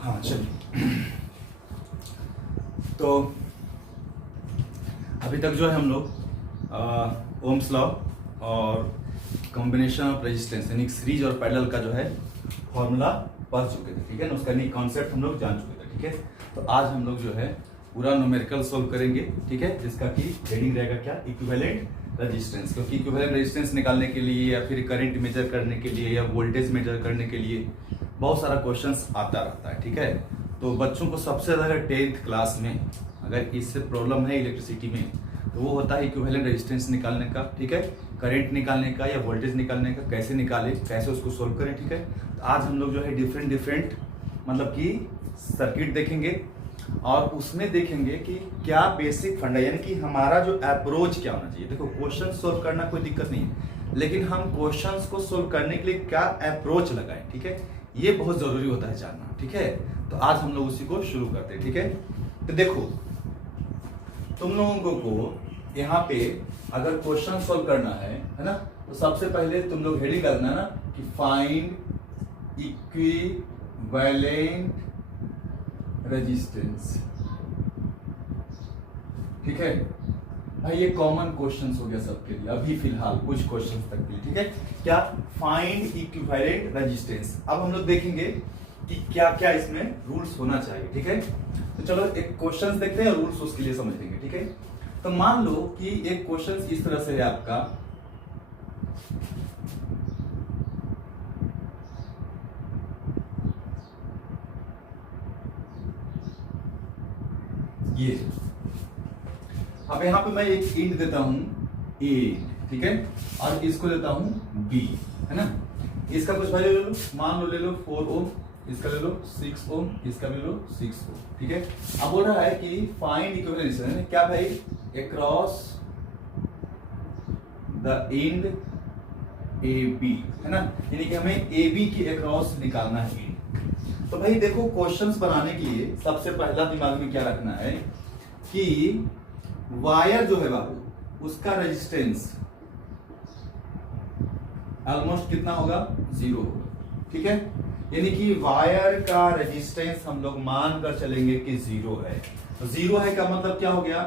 हाँ चलिए। तो अभी तक जो है हम लोग ओम्स लॉ और कॉम्बिनेशन ऑफ रेजिस्टेंस यानी सीरीज और पैरेलल का जो है फॉर्मूला पढ़ चुके थे, ठीक है ना। उसका कॉन्सेप्ट हम लोग जान चुके थे, ठीक है। तो आज हम लोग जो है पूरा न्यूमेरिकल सोल्व करेंगे, ठीक है, जिसका कि हेडिंग रहेगा क्या, इक्विवेलेंट रेजिस्टेंस। क्योंकि इक्विवेलेंट रेजिस्टेंस निकालने के लिए या फिर करंट मेजर करने के लिए या वोल्टेज मेजर करने के लिए बहुत सारा क्वेश्चंस आता रहता है, ठीक है। तो बच्चों को सबसे ज़्यादा 10th क्लास में अगर इससे प्रॉब्लम है इलेक्ट्रिसिटी में तो वो होता है इक्विवेलेंट रेजिस्टेंस निकालने का, ठीक है, करंट निकालने का या वोल्टेज निकालने का, कैसे निकाले, कैसे उसको सोल्व करें, ठीक है। तो आज हम लोग जो है डिफरेंट मतलब कि सर्किट देखेंगे और उसमें देखेंगे कि क्या बेसिक फंडा यानी कि हमारा जो अप्रोच क्या होना चाहिए। देखो क्वेश्चन सोल्व करना कोई दिक्कत नहीं है, लेकिन हम क्वेश्चंस को सोल्व करने के लिए क्या अप्रोच लगाएं, ठीक है, ये बहुत जरूरी होता है जानना, ठीक है। तो आज हम लोग उसी को शुरू करते हैं, ठीक है। तो देखो तुम लोगों को यहाँ पे अगर क्वेश्चन सोल्व करना है ना, तो सबसे पहले तुम लोग हेडिंग करना ना कि फाइंड इक्विवेलेंट रेजिस्टेंस, ठीक है भाई। ये कॉमन क्वेश्चंस हो गया सबके लिए अभी फिलहाल कुछ क्वेश्चंस तक के लिए, ठीक है। क्या, फाइंड इक्विवेलेंट रेजिस्टेंस। अब हम लोग देखेंगे कि क्या क्या इसमें रूल्स होना चाहिए, ठीक है। तो चलो एक क्वेश्चंस देखते हैं और रूल्स उसके लिए समझ लेंगे, ठीक है। तो मान लो कि एक क्वेश्चन इस तरह से है आपका, ये। अब यहां पे मैं एक इंट देता हूं ए, ठीक है, और इसको देता हूं बी, है ना। इसका कुछ वैल्यू ले लो, मान लो ले लो 4 ओम, इसका ले लो 6 ओम, इसका ले लो 6 ओम, ठीक है। अब बोल रहा है कि फाइंड इक्विवेलेंस है क्या भाई, across the end A B, है ना, यानी कि हमें ए बी की अक्रॉस निकालना है एंड। तो भाई देखो क्वेश्चंस बनाने के लिए सबसे पहला दिमाग में क्या रखना है कि वायर जो है बाबू उसका रेजिस्टेंस ऑलमोस्ट कितना होगा, 0 होगा, ठीक है। यानी कि वायर का रेजिस्टेंस हम लोग मान कर चलेंगे कि 0 है। तो 0 है का मतलब क्या हो गया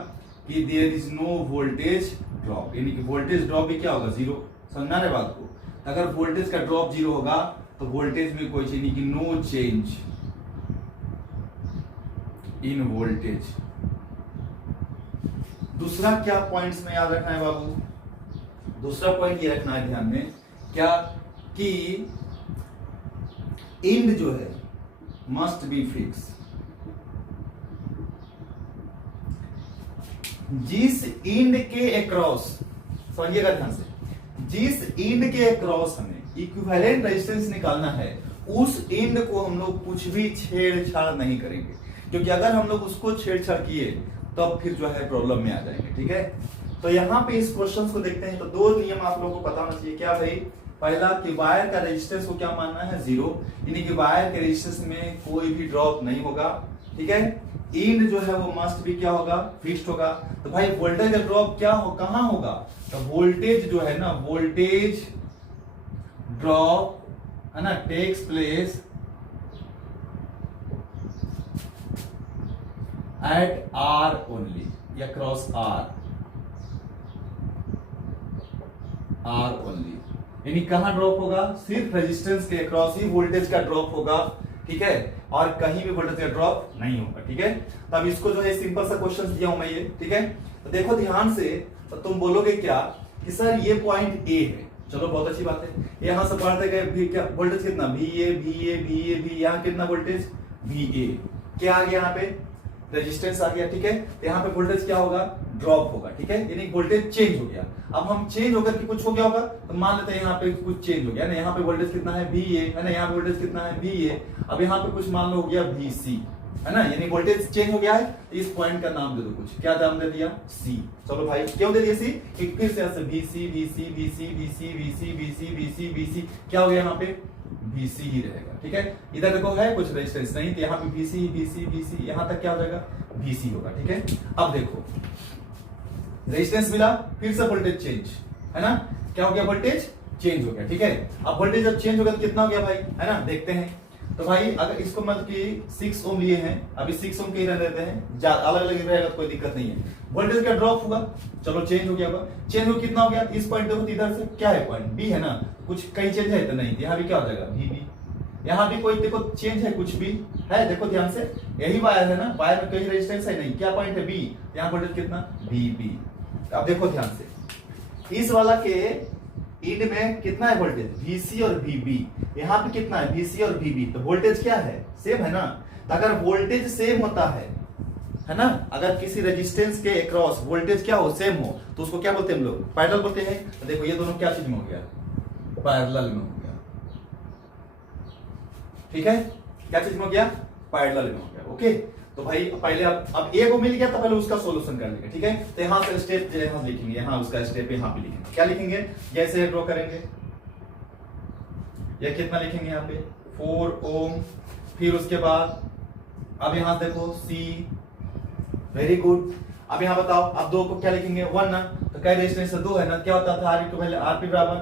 कि there is no voltage drop, यानी कि वोल्टेज ड्रॉप भी क्या होगा, 0। समझना है बात को। अगर वोल्टेज का ड्रॉप 0 होगा तो वोल्टेज में कोई चीज नहीं, कि नो चेंज इन वोल्टेज। दूसरा क्या पॉइंट्स में याद रखना है बाबू, दूसरा पॉइंट ये रखना है ध्यान में क्या कि एंड जो है मस्ट बी फिक्स। जिस एंड के अक्रॉस, समझिएगा ध्यान से, जिस एंड के अक्रॉस हमें इक्विवेलेंट रेजिस्टेंस निकालना है उस एंड को हम लोग कुछ भी छेड़छाड़ नहीं करेंगे, क्योंकि अगर हम लोग उसको छेड़छाड़ किए तब फिर जो है प्रॉब्लम में आ जाएंगे, ठीक है। तो यहाँ पे इस क्वेश्चन को देखते हैं तो 2 नियम आप लोगों को पता होना चाहिए। क्या भाई, पहला कि वायर का रेजिस्टेंस को क्या मानना है, 0, यानी कि वायर के रेजिस्टेंस में कोई भी ड्रॉप नहीं होगा, ठीक है। एंड जो है वो मस्ट भी क्या होगा, फिक्स्ड होगा। तो भाई वोल्टेज का ड्रॉप क्या हो, कहां होगा, तो वोल्टेज जो है ना, वोल्टेज ड्रॉप है ना takes place at R only, या क्रॉस आर ओनली, यानी कहां ड्रॉप होगा, सिर्फ रेजिस्टेंस के अक्रॉस ही वोल्टेज का ड्रॉप होगा, ठीक है, और कहीं भी वोल्टेज का ड्रॉप नहीं होगा, ठीक है। तो अब इसको जो है सिंपल सा क्वेश्चन दिया हूं मैं ये, ठीक है। तो देखो ध्यान से, तो तुम बोलोगे क्या कि सर ये पॉइंट ए है, चलो बहुत अच्छी बात है। यहां से पढ़ते गए क्या वोल्टेज कितना, भी यहां कितना वोल्टेज, भी क्या आ गया, यहाँ पे रेजिस्टेंस आ गया, ठीक है। तो यहाँ पे वोल्टेज क्या होगा, ड्रॉप होगा, ठीक है, यानी वोल्टेज चेंज हो गया। अब हम चेंज होकर के कुछ हो गया होगा, तो मान लेते हैं यहाँ पे कुछ चेंज हो गया ना, यहाँ पे वोल्टेज कितना है, भी है ना, यहाँ पे वोल्टेज कितना है, भी। अब यहाँ पे कुछ मान लो हो गया VC, है ना, यानी वोल्टेज चेंज हो गया है। इस पॉइंट का नाम दे दो कुछ, क्या नाम दे दिया, C। चलो भाई क्यों दे दिया C, फिर से ऐसे VC क्या हो गया, यहाँ पे VC ही रहेगा, ठीक है। इधर देखो है कुछ रेजिस्टेंस नहीं, तो यहाँ पे VC यहाँ तक क्या हो जाएगा, VC होगा, ठीक है। अब देखो रेजिस्टेंस मिला, फिर से वोल्टेज चेंज, है ना, क्या हो गया, वोल्टेज चेंज हो गया, ठीक है। अब वोल्टेज जब चेंज हो गया तो कितना हो गया भाई, है ना, देखते हैं। तो भाई अगर इसको मतलब कि 6 ओम लिए हैं, अभी 6 ओम के ही रहने देते हैं, अलग अलग रहेगा तो कोई दिक्कत नहीं है। वोल्टेज का ड्रॉप हुआ, चलो चेंज हो गया होगा, चेंज हो कितना हो गया, इस पॉइंट देखो इधर से क्या है पॉइंट बी है ना, कुछ कहीं चेंज है तो नहीं, यहाँ भी क्या हो जाएगा वी बी, यहाँ भी कोई देखो चेंज है कुछ भी है, देखो ध्यान से, यही वायर है ना, वायर में कहीं रेजिस्टेंस है नहीं, क्या पॉइंट है बी, यहाँ वोल्टेज कितना वी बी। अब देखो ध्यान से, इस वाला के इंड में कितना है वोल्टेज VC और VB, यहाँ पे कितना है VC और VB, तो वोल्टेज क्या है सेम है ना। तो अगर वोल्टेज सेम होता है ना, अगर किसी रेजिस्टेंस के अक्रॉस वोल्टेज क्या हो सेम हो तो उसको क्या बोलते हैं हम लोग पैरेलल बोलते हैं। तो देखो ये दोनों क्या चीज में हो गया, पैरेलल में हो गया, ठीक है, क्या चीज में हो गया, पैरेलल में हो गया। ओके, तो भाई पहले अब ए को मिल गया तो पहले उसका सॉल्यूशन कर लेंगे, ठीक है। तो यहाँ से स्टेप यहाँ लिखेंगे, यहाँ उसका स्टेप यहाँ पे लिखेंगे, क्या लिखेंगे जैसे ड्रॉ करेंगे, ये कितना लिखेंगे यहाँ पे 4 ओम, फिर उसके बाद अब यहाँ देखो C, वेरी गुड। अब यहाँ बताओ, अब दो को क्या लिखेंगे 1 ना, तो क्या रेजिस्टेंस 2 है ना, क्या होता था R पहले RP बराबर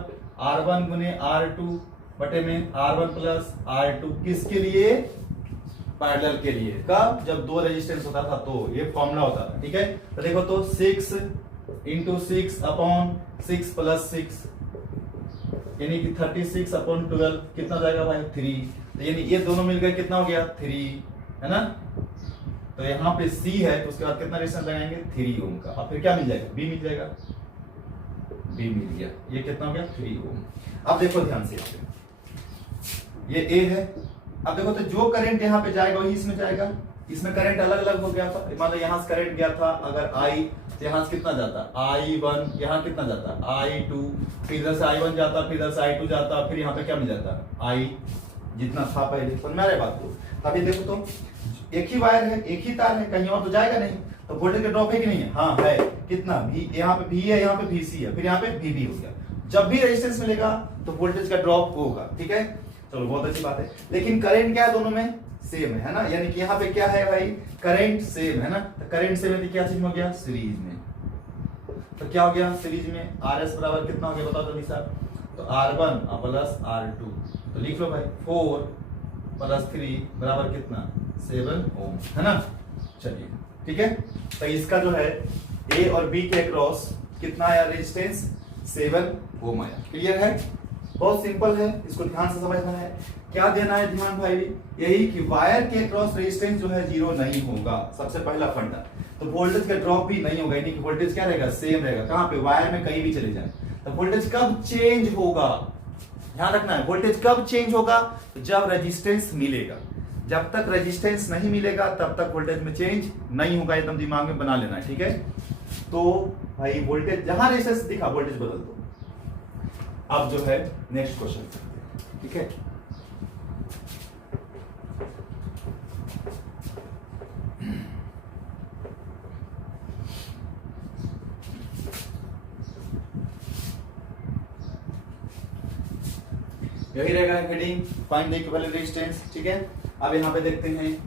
R1 गुने R2 बटे में R1 प्लस R2, किसके लिए पैरेलल के लिए, कब जब दो रेजिस्टेंस होता था तो ये फॉर्मूला होता था, ठीक है। तो देखो तो 6 इंटू 6 अपॉन 6 प्लस 6 यानी कि 36 अपॉन 12 कितना हो जाएगा भाई 3, तो यानी ये दोनों मिल गए कितना हो गया 3 है ना। तो यहाँ पे C है तो उसके बाद कितना रेजिस्टेंस लगाएंगे 3 ओम का, अब फिर क्या मिल जाएगा B मिल जाएगा, B मिल गया, ये कितना हो गया 3 ओम। अब देखो ध्यान से, ये A है, अब देखो तो जो करंट यहाँ पे जाएगा वही इसमें जाएगा, इसमें करंट अलग अलग हो गया था, मान लो यहाँ से करंट गया था अगर I, तो यहाँ से कितना जाता I1, यहाँ कितना जाता I2, फिर इधर से I1 जाता, फिर इधर से I2 जाता, फिर यहाँ पे क्या मिल जाता I जितना था पहले, समझ में आ रहा है बात को। अभी देखो तो एक ही वायर है, एक ही तार है, कहीं और तो जाएगा नहीं, तो वोल्टेज का ड्रॉप है कि नहीं है, हाँ है, कितना भी, यहाँ पे V है, यहाँ पे VC है, फिर यहाँ पे VB हो गया। जब भी रेजिस्टेंस मिलेगा तो वोल्टेज का ड्रॉप होगा, ठीक है, चलो बहुत अच्छी बात है। लेकिन करंट क्या है दोनों में सेम है ना, यानी कि यहाँ पे क्या है भाई करंट सेम है ना, तो करंट सेम है तो क्या चीज हो गया सीरीज में, तो क्या हो गया सीरीज में RS बराबर कितना हो गया बताओ जल्दी साहब, तो R1 प्लस R2, तो लिख लो भाई 4 प्लस 3 बराबर कितना 7 ओम है ना। चलिए ठीक है, तो इसका जो है A और B के अक्रॉस कितना आया रेजिस्टेंस 7 ओम आया। क्लियर है, बहुत सिंपल है, इसको ध्यान से समझना है। क्या देना है ध्यान भाई, यही कि वायर के क्रॉस रेजिस्टेंस जो है 0 नहीं होगा, सबसे पहला फंडा। तो वोल्टेज का ड्रॉप भी नहीं होगा, यानी कि वोल्टेज क्या रहेगा सेम रहेगा, कहां पे वायर में कहीं भी चले जाए। तो वोल्टेज कब चेंज होगा, ध्यान रखना है, वोल्टेज कब चेंज होगा जब रेजिस्टेंस मिलेगा, जब तक रेजिस्टेंस नहीं मिलेगा तब तक वोल्टेज में चेंज नहीं होगा, एकदम दिमाग में बना लेना है, ठीक है। तो भाई वोल्टेज जहां रेजिस्टेंस दिखा वोल्टेज बदल दो। अब जो है नेक्स्ट क्वेश्चन, ठीक है, यही रहेगा heading find the equivalent resistance, ठीक है। अब यहां पे देखते हैं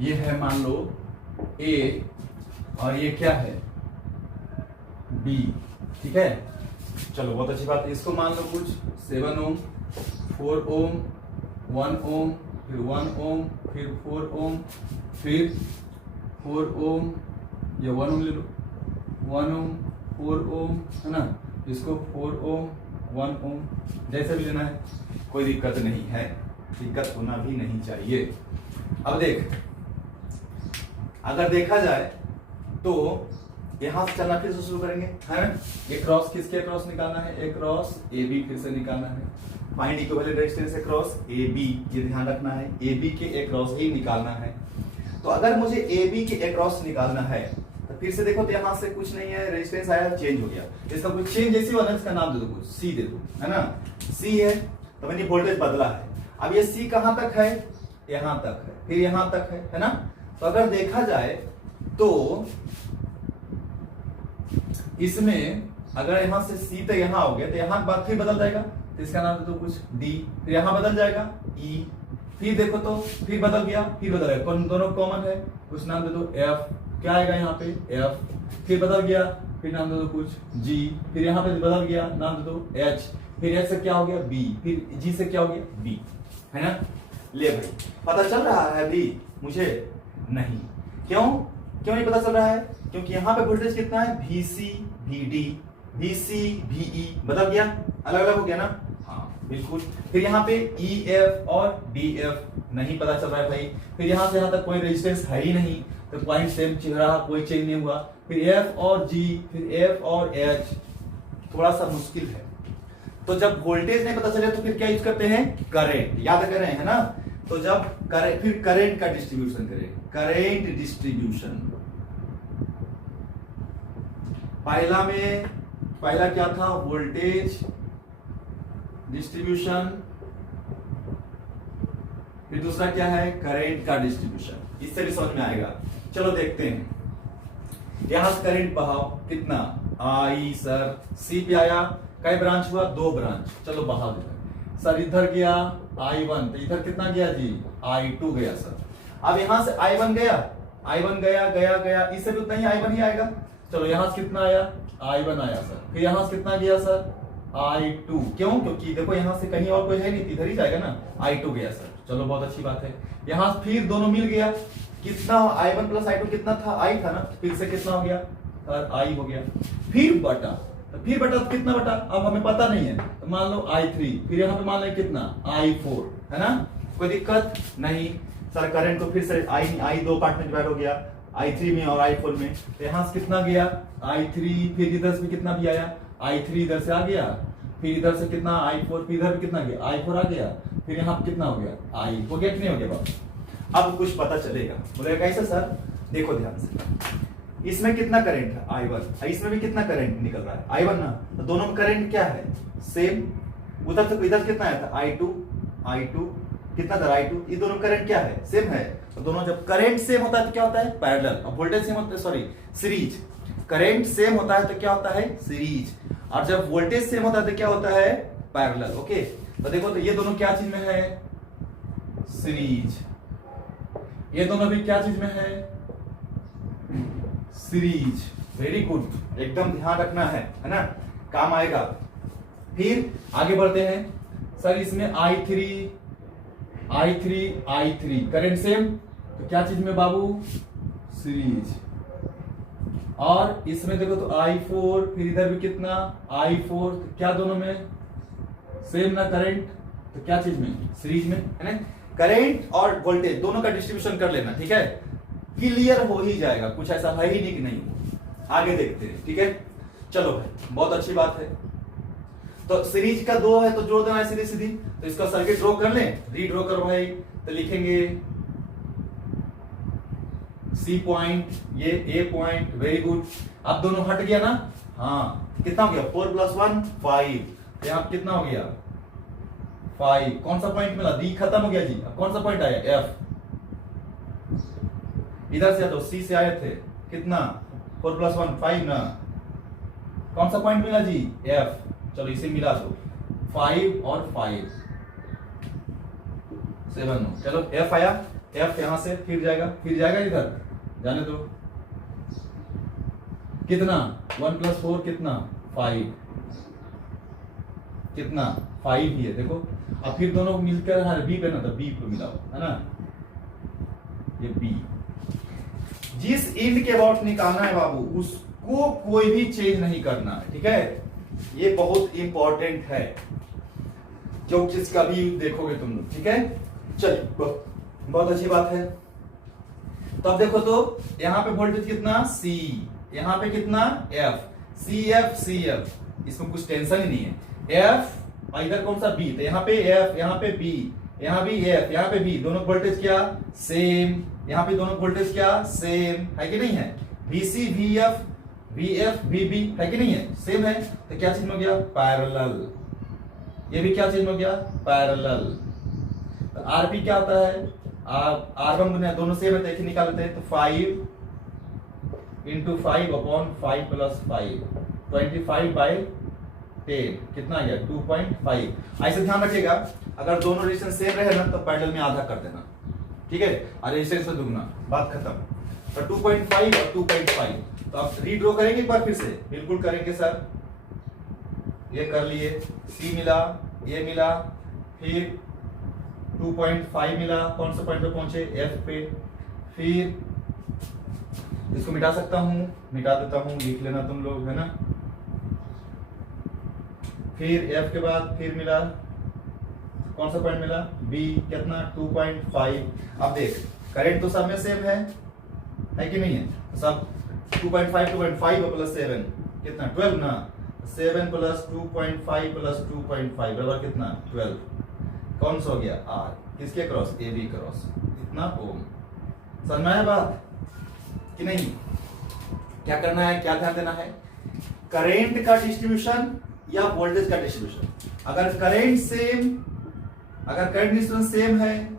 ये है मान लो A और ये क्या है B, ठीक है। चलो बहुत अच्छी बात है, इसको मान लो कुछ 7 ओम 4 ओम 1 ओम फिर 1 ओम फिर 4 ओम फिर 4 ओम, ये 1 ओम ले लो 1 ओम 4 ओम है ना, इसको 4 ओम 1 ओम, जैसे भी लेना है कोई दिक्कत नहीं है, दिक्कत होना भी नहीं चाहिए। अब देख, अगर देखा जाए तो यहां से चलना फिर से शुरू करेंगे है ना, ये क्रॉस किसके क्रॉस निकालना है, एक क्रॉस AB फिर से निकालना है, find equivalent resistance across AB, ये ध्यान रखना है AB के अक्रॉस ही निकालना है। तो अगर मुझे AB के अक्रॉस निकालना है तो फिर से देखो तो यहां से कुछ नहीं है, रेजिस्टेंस आया चेंज हो गया, इसका कुछ चेंज जैसी वाला इसका नाम दे दो कुछ C दे दो है ना, C है तो मैंने वोल्टेज बदला है। अब ये C कहां तक है, यहां तक है, फिर यहां तक है ना। तो अगर देखा जाए तो इसमें अगर यहां से सी तक यहां हो गया तो यहां बात फिर बदल जाएगा, तो इसका नाम दे दो कुछ डी, फिर यहां बदल जाएगा ई, फिर देखो तो फिर बदल गया, फिर बदल गया, कौन दोनों कॉमन है, कुछ नाम दे दो एफ, क्या आएगा यहाँ पे एफ, फिर बदल गया, फिर नाम दे दो कुछ जी, फिर यहाँ पे बदल गया, नाम दे दो एच, फिर एच से क्या हो गया बी, फिर जी से क्या हो गया बी, है ना। ले भाई, पता चल रहा है बी मुझे? नहीं। क्यों क्यों नहीं पता चल रहा है? क्योंकि यहाँ पे वोल्टेज कितना है, VC VD VC VE बदल गया, अलग अलग हो गया ना। हाँ बिल्कुल। फिर यहाँ पे EF और DF नहीं पता चल रहा है भाई। फिर यहाँ से यहाँ तक कोई रेजिस्टेंस है ही नहीं, तो पॉइंट सेम रहा, कोई चेंज नहीं हुआ। फिर F और G, फिर F और H, थोड़ा सा मुश्किल है। तो जब वोल्टेज नहीं पता चले तो फिर क्या यूज करते हैं, करंट, याद कर रहे हैं ना। तो जब करंट, फिर करंट का डिस्ट्रीब्यूशन करें, करंट डिस्ट्रीब्यूशन। पहला क्या था, वोल्टेज डिस्ट्रीब्यूशन, फिर दूसरा क्या है, करंट का डिस्ट्रीब्यूशन। इससे भी समझ में आएगा। चलो देखते हैं। यहां से करंट बहाव कितना, आई सर सी पे आया, कई ब्रांच हुआ, 2 ब्रांच, चलो बहाव देते हैं। सर इधर गया I1, तो इधर कितना गया जी, I2 गया सर। अब यहां से I1 गया गया, इससे भी उतना ही I1 ही आएगा। चलो यहां से कितना आया, I1 आया सर, फिर यहां से कितना गया सर, I2। क्यों? क्योंकि देखो यहां से कहीं और कोई है नहीं, इधर ही जाएगा ना, I2 गया सर। चलो बहुत अच्छी बात है। यहां फिर दोनों मिल गया, कितना I1 प्लस I2 कितना था, I था ना, फिर से कितना हो गया सर, I हो गया। फिर बटा, तो फिर बटा तो कितना बटा, अब हमें पता नहीं है, तो मान लो I3, फिर यहाँ पे मान लो कितना I4, है ना, कोई दिक्कत नहीं। सर करंट को फिर से I 2 पार्ट में डिवाइड हो गया, I3 में और I4 में। तो यहाँ से कितना गया I3, फिर इधर से कितना भी आया I3, इधर से आ गया, फिर इधर से कितना I4, फिर इधर भी कितना गया I4 आ गया, फिर यहाँ कितना हो गया I हो गया कि नहीं हो गया बाबा। अब कुछ पता चलेगा, बोलेगा कैसे सर, देखो ध्यान से, इसमें कितना करंट है I1, इसमें भी कितना करंट निकल रहा है I1 ना, तो दोनों में करंट क्या है, सेम। उधर से इधर कितना आया था I2 कितना था I2, ये दोनों करंट क्या है, सेम है। तो दोनों जब करंट सेम होता है तो क्या होता है, पैरेलल। और वोल्टेज सेम होता है, सॉरी सीरीज। करंट सेम होता है तो क्या होता है, सीरीज। और जब वोल्टेज सेम होता है तो क्या होता है, पैरेलल। ओके, तो देखो तो ये दोनों क्या चीज में है, सीरीज। ये दोनों भी क्या चीज में है, सीरीज। वेरी गुड, एकदम ध्यान रखना है ना, काम आएगा। फिर आगे बढ़ते हैं। सर इसमें I3 करंट सेम, तो क्या चीज में बाबू, सीरीज। और इसमें देखो तो I4, फिर इधर भी कितना I4, तो क्या दोनों में सेम ना करंट, तो क्या चीज में, सीरीज में, है ना। करंट और वोल्टेज दोनों का डिस्ट्रीब्यूशन कर लेना, ठीक है, क्लियर हो ही जाएगा, कुछ ऐसा है ही नहीं कि नहीं। आगे देखते हैं, ठीक है। चलो भाई बहुत अच्छी बात है। तो सीरीज का 2 है तो जोड़ देना है सीधी, तो इसका सर्किट ड्रॉ कर लें, रीड्रॉ करो भाई। तो लिखेंगे C पॉइंट, ये A पॉइंट, वेरी गुड। अब दोनों हट गया ना, हाँ कितना हो गया, 4 + 1 5, यहाँ कितना हो गया 5। कौन सा पॉइंट मिला, D खत्म हो गया जी। अब कौन सा पॉइंट आया, F। इधर से तो C से आए थे, कितना 4 + 1 5 ना, कौन सा पॉइंट मिला जी, F। चलो इसे मिला दो, 5 और 5 7। चलो F आया, F यहां से फिर जाएगा इधर, जाने दो। कितना 1 + 4 कितना 5, कितना 5 ही है देखो। अब फिर दोनों मिलकर है B पे ना, तो B पे मिलाओ, है ना, ये B। जिस इंड के अबाउट निकालना है बाबू, उसको कोई भी चेंज नहीं करना है, ठीक है। ये बहुत इंपॉर्टेंट है, जो चीज का भी देखोगे तुम लोग, ठीक है। चलिए बहुत अच्छी बात है। तो अब देखो तो यहाँ पे वोल्टेज कितना C, यहाँ पे कितना F, CF, इसमें कुछ टेंशन ही नहीं है। F और इधर कौन सा B, तो यहाँ पे F, यहाँ पे B, यहाँ भी F, यहाँ पे B, दोनों वोल्टेज क्या सेम। यहाँ पे दोनों वोल्टेज क्या सेम है कि नहीं है, VC VF VF VB है कि नहीं है, सेम है। तो क्या चीज में हो गया, पैरेलल। ये भी क्या चीज में हो गया, पैरेलल। तो RP क्या होता है, R1 दोनों सेम है, तो एक ही निकाल लेते हैं। तो 5 इंटू 5/5 प्लस 5, 25/10 कितना आ गया 2.5। ऐसे ध्यान रखिएगा, अगर दोनों रेजिस्टेंस सेम रहे ना तो पैरेलल में आधा कर देना, ठीक है, और रेजिस्टेंस में दुगना, बात खत्म। तो 2.5 और 2.5 तो आप रीड्रॉ करेंगे एक बार फिर से, बिल्कुल करेंगे सर। ये कर लिए, C मिला, ये मिला, फिर 2.5 मिला, कौन सा पॉइंट पे पहुंचे, F पे। फिर इसको मिटा सकता हूं, मिटा देता हूं, लिख लेना तुम लोग, है ना। फिर F के बाद फिर मिला, कौन सा पॉइंट मिला, B, कितना 2.5। अब देख करंट तो सब में सेम है कि नहीं है, सब 2.5 प्लस 7 कितना 12 ना, 7 प्लस 2.5 प्लस 2.5 बराबर कितना 12। कौन सा हो गया R, किसके क्रॉस, AB क्रॉस, इतना ओम। समझ में आया बात कि नहीं। क्या करना है, क्या ध्यान देना है, करंट का डिस्ट्रीब्यूशन या वोल्टेज का डिस्ट्रीब्यूशन। अगर करंट डिस्ट्रीब्यूशन सेम है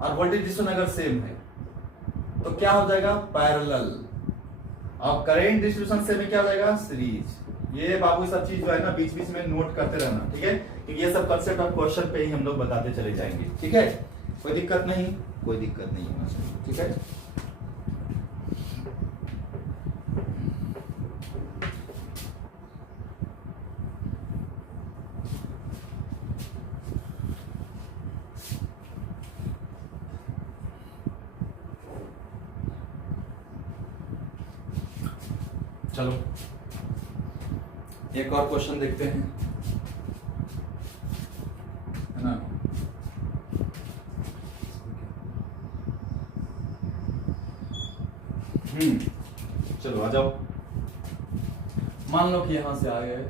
और वोल्टेज डिस्ट्रीब्यूशन अगर सेम है तो क्या हो जाएगा, पैरेलल। और करंट डिस्ट्रीब्यूशन सेम है क्या हो जाएगा, सीरीज। ये बाबू सब चीज जो है ना बीच बीच में नोट करते रहना, ठीक है, क्योंकि ये सब कंसेप्ट ऑफ क्वेश्चन पे ही हम लोग बताते चले जाएंगे, ठीक है। कोई दिक्कत नहीं, कोई दिक्कत नहीं होना चाहिए, ठीक है। चलो एक और क्वेश्चन देखते हैं, है ना। चलो आ जाओ। मान लो कि यहां से आ गए,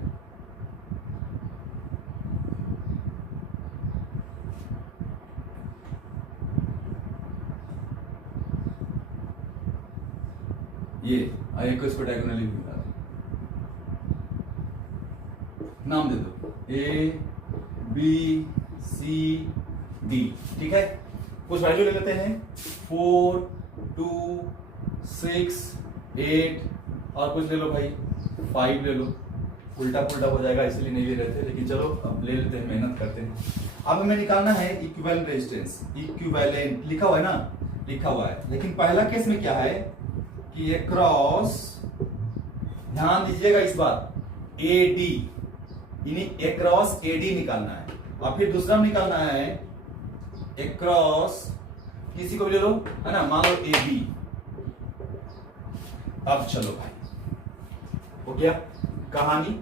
ये आइए को इसको डायगोनली भी बता दो, नाम दे दो ABCD, ठीक है। कुछ वैल्यू ले लेते हैं 4 2 6 8 और कुछ ले लो भाई 5 ले लो। उल्टा पुल्टा हो जाएगा इसलिए नहीं ले रहे थे, लेकिन चलो अब ले लेते हैं, मेहनत करते हैं। अब हमें निकालना है इक्विवेलेंट रेजिस्टेंस। इक्विवेलेंट लिखा हुआ है ना, लिखा हुआ है, लेकिन पहला केस में क्या है कि ये क्रॉस, ध्यान दीजिएगा इस बात, AD क्रॉस AD निकालना है, और फिर दूसरा निकालना है एक क्रॉस किसी को भी ले लो, है ना, मान लो AB। अब चलो भाई हो गया कहानी।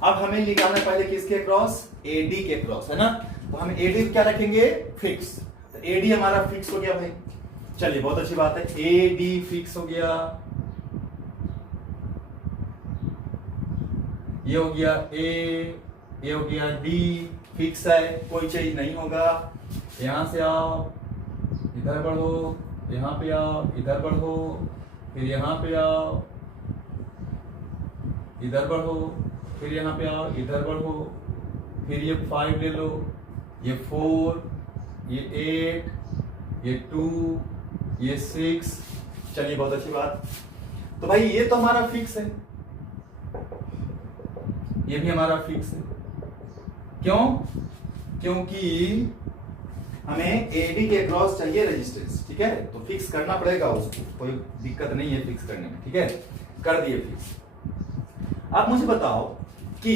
अब हमें निकालना पहले किसके क्रॉस, AD के क्रॉस, है ना। तो हम AD क्या रखेंगे, फिक्स। तो AD हमारा फिक्स हो गया भाई, चलिए बहुत अच्छी बात है, AD फिक्स हो गया। ये हो गया A, ये हो गया D, फिक्स है, कोई चेंज नहीं होगा। यहां से आओ, इधर बढ़ो, यहां पे आओ, इधर बढ़ो, फिर यहां पे आओ, इधर बढ़ो, फिर यहां पे आओ, इधर बढ़ो, फिर ये 5 ले लो, ये 4, ये 8, ये 2, ये 6। चलिए बहुत अच्छी बात। तो भाई ये तो हमारा फिक्स है, ये भी हमारा फिक्स है। क्यों, क्योंकि हमें AD के क्रॉस चाहिए रेजिस्टेंस, ठीक है, तो फिक्स करना पड़ेगा उसको, कोई दिक्कत नहीं है फिक्स करने में, ठीक है, कर दिए फिक्स। आप मुझे बताओ कि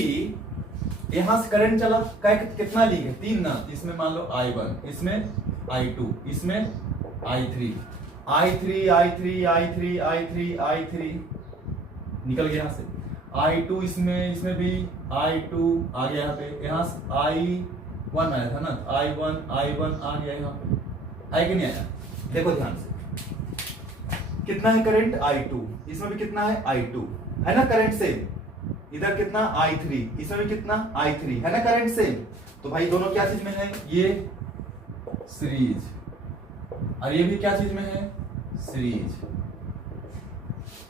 यहां से करंट चला, कितना लीग है, 3 ना, इसमें मान लो I1, इसमें I2, इसमें I3, I3 निकल गया यहाँ से। I2 इसमें भी I2 आ गया यहाँ पे, यहाँ से I1 आया था ना, I1 आ गया यहाँ पे, आया कि नहीं आया, देखो ध्यान से। कितना है करंट, I2, इसमें भी कितना है I2, है ना करंट सेम। इधर कितना I3, इसमें भी कितना I3, है ना करंट सेम। तो भाई दोनों क्या चीज में है, ये सीरीज, और ये भी क्या चीज में है, सीरीज।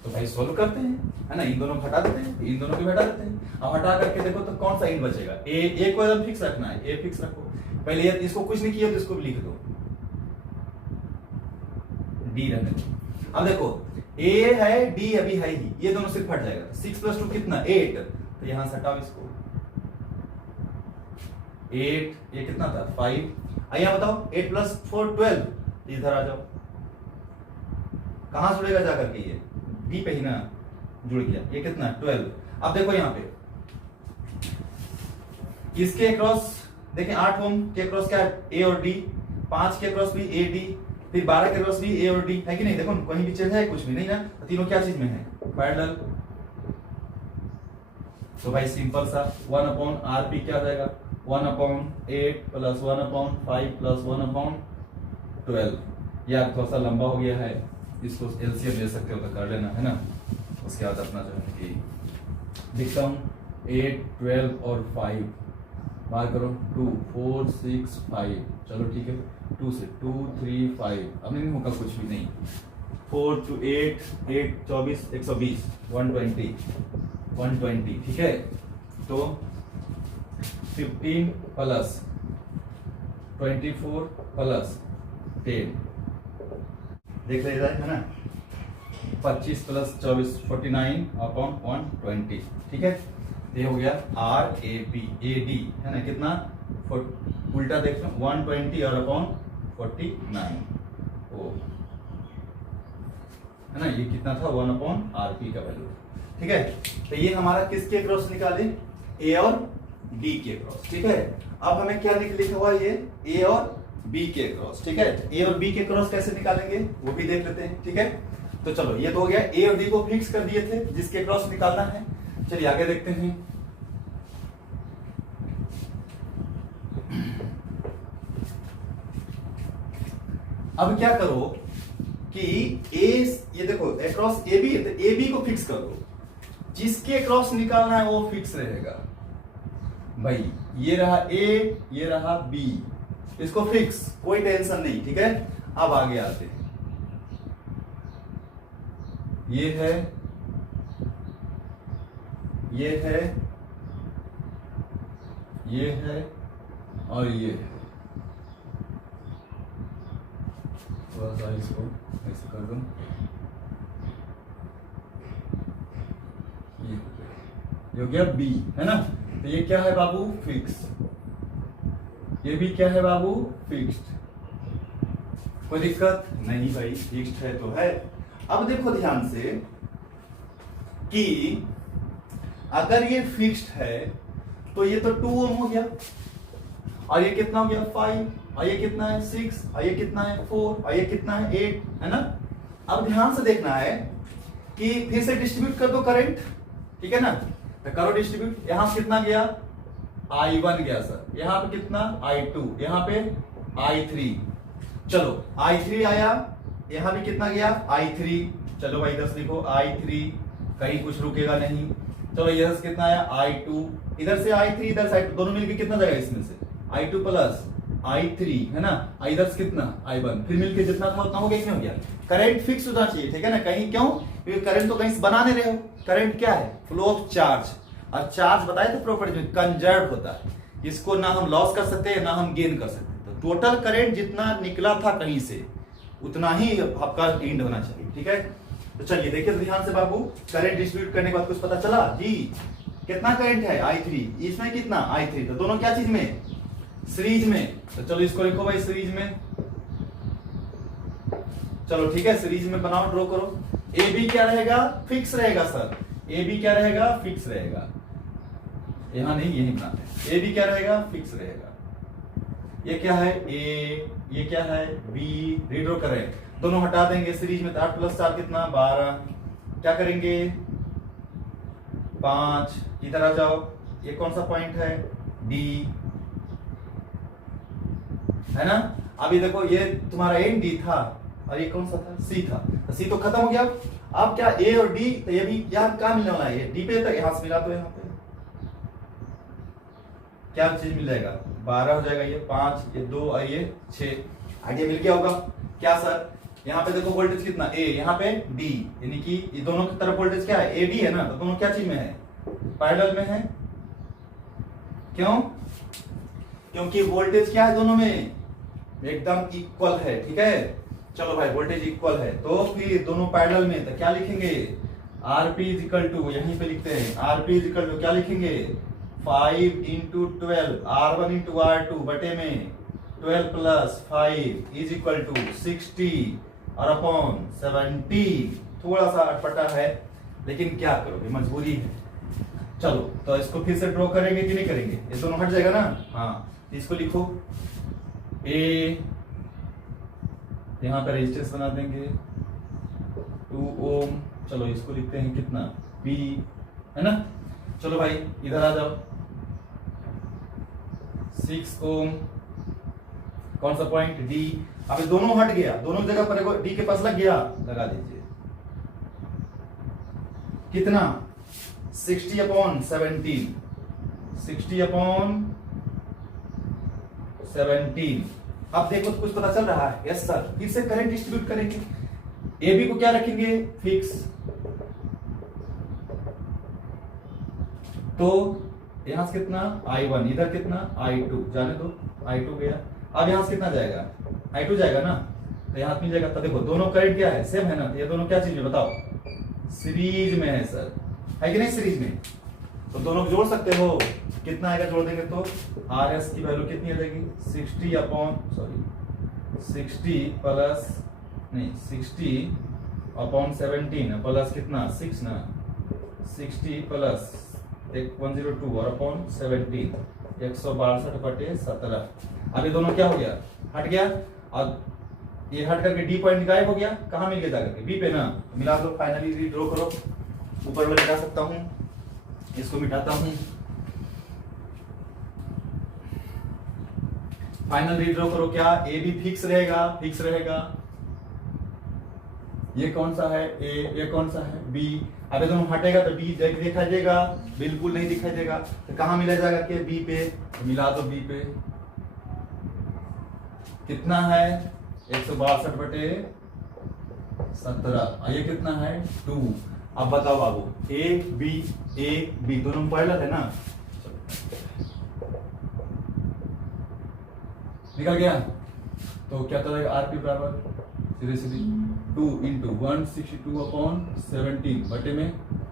तो भाई सोल्व करते हैं, है ना, इन दोनों को हटा देते हैं, इन दोनों को हटा देते हैं। अब हटा करके देखो तो कौन सा इन बचेगा, ए को एकदम फिक्स रखना है, ए फिक्स रखो। पहले ये इसको कुछ नहीं किया तो इसको भी लिख दो, डी रहने दो। अब देखो ए है, डी अभी है ही, ये दोनों सिर्फ हट जाएगा। 6 + 2 कितना 8, तो यहां से हटाओ इसको। 8, ये कितना था 5। यहाँ बताओ 8 + 4 12, इधर आ जाओ। कहां जुड़ेगा जाकर के, ये डी पे ही ना जुड़ गया। ये कितना 12। अब देखो यहाँ पे इसके क्रॉस देखिए 8 ओम के क्रॉस क्या है, ए और डी। 5 के क्रॉस भी ए डी, फिर 12 के क्रॉस भी ए और डी, है कि नहीं? देखो कहीं भी चेंज है, कुछ भी नहीं ना, तो तीनों क्या चीज में है, पैरेलल। तो भाई सिंपल सा 1/RP क्या आ जाएगा, 1/8 + 1/5 + 1/12। यह थोड़ा सा लंबा हो गया है, इसको एलसीएम ले सकते हो तो कर लेना, है ना। उसके बाद अपना जो है कि लिखता हूँ 8 12 और 5 मार करो, 2 4 6 5, चलो ठीक है। 2 से 2 3 5, अब नहीं होगा कुछ भी नहीं। 4 to 8 8 24 120 120, ठीक है। तो 15 + 24 + 10 देख रहे है ना, 25 + 24 49/120, ठीक है। ये हो गया RAB AD, है ना, कितना उल्टा देख लो 120 और अपॉन 49, ओ है ना, ये कितना था 1/RP का वैल्यू, ठीक है। तो ये हमारा किसके क्रॉस निकाले, ए और बी के क्रॉस, ठीक है। अब हमें क्या लिखा हुआ है, ये ए और बी के क्रॉस, ठीक है। ए और बी के क्रॉस कैसे निकालेंगे वो भी देख लेते हैं, ठीक है। तो चलो ये तो हो गया, ए और डी को फिक्स कर दिए थे जिसके क्रॉस निकालना है। चलिए आगे देखते हैं। अब क्या करो कि ए, ये देखो अक्रॉस ए बी है, तो ए बी को फिक्स कर दो, जिसके क्रॉस निकालना है वो फिक्स रहेगा। भाई ये रहा ए, ये रहा बी, इसको फिक्स, कोई टेंशन नहीं, ठीक है। अब आगे आते हैं, ये है, ये है, ये है और ये है। थोड़ा सा इसको ऐसे कर दूं, ये हो गया बी, है ना। तो ये क्या है बाबू, फिक्स। ये भी क्या है बाबू, फिक्स्ड। कोई दिक्कत नहीं भाई, फिक्स्ड है तो है। अब देखो ध्यान से कि अगर ये फिक्स्ड है तो ये तो 2 ओम हो गया, और ये कितना हो गया 5, और ये कितना है 6, और ये कितना है 4, और ये कितना है 8, है ना। अब ध्यान से देखना है कि फिर से डिस्ट्रीब्यूट कर दो करंट, ठीक है ना। तो करो डिस्ट्रीब्यूट, यहां से कितना गया I1 गया सर, यहाँ पे कितना I2, यहाँ पे I3, चलो I3 आया, यहाँ भी कितना गया I3, चलो भाई 10 लिखो I3, कहीं कुछ रुकेगा नहीं। चलो इधर से कितना आया I2, इधर से I3, इधर से I2, दोनों मिलके कितना जाएगा इसमें से I2 + I3, है ना। इधर से कितना I1, फिर मिलके जितना था उतना हो गया, क्यों हो गया। करंट फिक्स होना चाहिए, ठीक है ना, कहीं क्यों, क्योंकि करंट तो कहीं से बना नहीं रहे हो। करंट क्या है, फ्लो ऑफ चार्ज, और चार्ज बताए थे प्रॉपर्टी में कंजर्व होता है, इसको ना हम लॉस कर सकते हैं ना हम गेन कर सकते हैं। तो टोटल करंट जितना निकला था कहीं से उतना ही आपका इंड होना चाहिए, ठीक है। तो चलिए देखिए ध्यान से बाबू, करंट डिस्ट्रीब्यूट करने के बाद कुछ पता चला जी, कितना करंट है I3, इसमें कितना I3, तो दोनों क्या चीज में, सीरीज में। तो चलो इसको लिखो भाई सीरीज में, चलो ठीक है, सीरीज में बनाओ, ड्रॉ करो। ए बी क्या रहेगा, फिक्स रहेगा सर, ए बी क्या रहेगा, फिक्स रहेगा, यहां नहीं यही बनाते। ए बी क्या रहेगा, फिक्स रहेगा। ये क्या है ए, ये क्या है बी, रीड्रॉ करें, दोनों हटा देंगे सीरीज में, तो 8 + 4 कितना 12, क्या करेंगे 5, इधर आ जाओ, ये कौन सा पॉइंट है डी, है ना। अभी देखो ये तुम्हारा एन डी था और ये कौन सा था, सी था, तो सी तो खत्म हो गया। अब क्या ए और डी, तो ये भी यहाँ क्या मिलने वाला है, डी पे, तो यहां से मिला, तो यहाँ पे क्या चीज मिल जाएगा 12 हो जाएगा, ये 5, ये 2 और ये 6। आइडिया मिल गया होगा क्या सर। यहाँ पे देखो वोल्टेज कितना ए, यहाँ पे डी, यानी कि ये दोनों की तरफ वोल्टेज क्या है ए डी, है ना। तो दोनों क्या चीज में है, पैरेलल में है। क्यों, क्योंकि वोल्टेज क्या है दोनों में एकदम इक्वल है, ठीक है। चलो भाई वोल्टेज इक्वल है तो फिर दोनों पैरेलल में तो क्या लिखेंगे, आरपी इज इक्वल टू, यहीं पे लिखते हैं आरपी इज इक्वल टू क्या लिखेंगे 5 इंटू 12 R1 इंटू R2 बटे में 12 प्लस 5 इज इक्वल टू 60 और अपॉन 70। थोड़ा सा अटपटा है लेकिन क्या करोगे, मजबूरी है। चलो तो इसको फिर से ड्रॉ करेंगे कि नहीं करेंगे, ये दोनों हट जाएगा ना। हाँ इसको लिखो ए, यहां पे रेजिस्टेंस बना देंगे 2 ओम। चलो इसको लिखते हैं कितना बी, है ना। चलो भाई इधर आ जाओ 6 ओम, कौन सा पॉइंट डी। अब ये दोनों हट गया, दोनों जगह पर डी के पास लग गया, लगा दीजिए कितना 60 अपॉन 17, 60 अपॉन 17। अब देखो तो कुछ पता चल रहा है, यस सर। फिर से करंट डिस्ट्रीब्यूट करेंगे, ए बी को क्या रखेंगे फिक्स, तो यहां से कितना I1, इधर कितना I2, जाने दो I2 गया। अब यहां से कितना जाएगा I2 जाएगा ना, तो यहां मिल जाएगा। तो देखो दोनों करंट क्या है, सेम है ना, ये दोनों क्या चीज में बताओ, सीरीज में है सर, है कि नहीं सीरीज में। तो दोनों जोड़ सकते हो, कितना आएगा जोड़ देंगे तो RS की वैल्यू कितनी आ जाएगी 60 अपॉन 60 प्लस नहीं 60 अपॉन 17 प्लस कितना 6 ना, 60 प्लस 102 और अपॉन 17 162 बटे 17। अब ये दोनों क्या हो गया, हट गया। अब ये हट करके डी पॉइंट गायब हो गया, कहाँ मिल गया जाकर के बी पे ना, मिला दो। फाइनली रीड्रॉ करो, ऊपर वाले मिटा सकता हूं, इसको मिटाता हूं। फाइनल रीड्रॉ करो, क्या ए बी फिक्स रहेगा, फिक्स रहेगा। ये कौन सा है ए, ये कौन सा है बी। अब दोनों हटेगा तो डी दिखाई देगा, बिल्कुल नहीं दिखाई देगा। तो कहां मिला जाएगा कि बी पे, तो मिला दो बी पे। कितना है 162 बटे 17, ये कितना है 2। अब बताओ बाबू ए बी दोनों पैरेलल है ना, निकल गया। तो क्या तो आरपी बराबर सीधे 2 इंटू 162 अपॉन 17 बटे में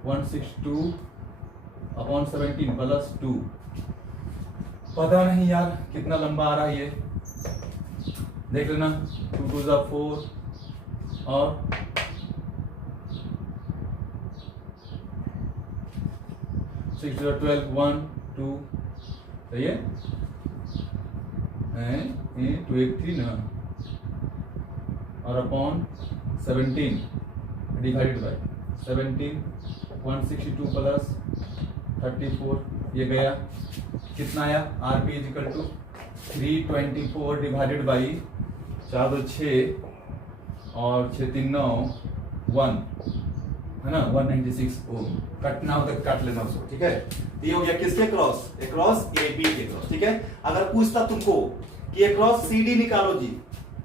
162 अपॉन 17 प्लस 2। पता नहीं यार कितना लंबा आ रहा है ये, देख लेना। 2 2 जा 4 और 6 जा 12 1 2, सही है 2 1 3 ना, और अपॉन 17 डिवाइडेड बाय 17 162 प्लस 34, ये गया। कितना आया RP is equal to 324 divided by 4 2 6 और 6 3 9 1, है ना 196 ओम। कटना हो तो काट लेना उसको, ठीक है। ये हो गया किसके क्रॉस, क्रॉस ए बी के क्रॉस, ठीक है। अगर पूछता तुमको कि क्रॉस सी डी निकालो जी,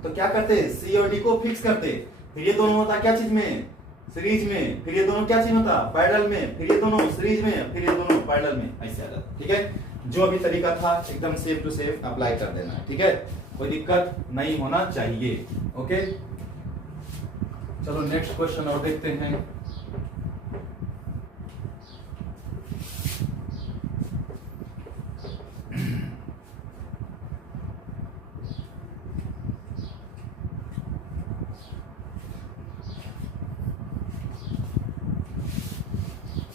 तो क्या करते, सी और डी को फिक्स करते, फिर ये दोनों होता क्या चीज में सीरीज में, फिर ये दोनों क्या चीज होता पैरेलल में, फिर ये दोनों सीरीज में, फिर ये दोनों पैरेलल में, ऐसे आ जाता, ठीक है। जो अभी तरीका था एकदम सेम टू सेम अप्लाई कर देना है, ठीक है, कोई दिक्कत नहीं होना चाहिए। ओके चलो नेक्स्ट क्वेश्चन और देखते हैं।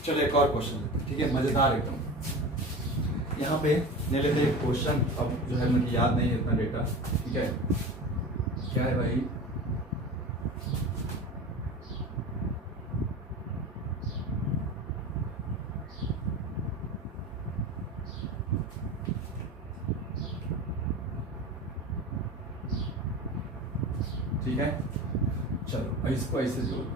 चलो एक और क्वेश्चन, ठीक है, मजेदार एकदम। यहाँ पे ले लेते एक क्वेश्चन, अब जो है मुझे याद नहीं है इतना डेटा, ठीक है। क्या है भाई, ठीक है। चलो इसको ऐसे जोड़,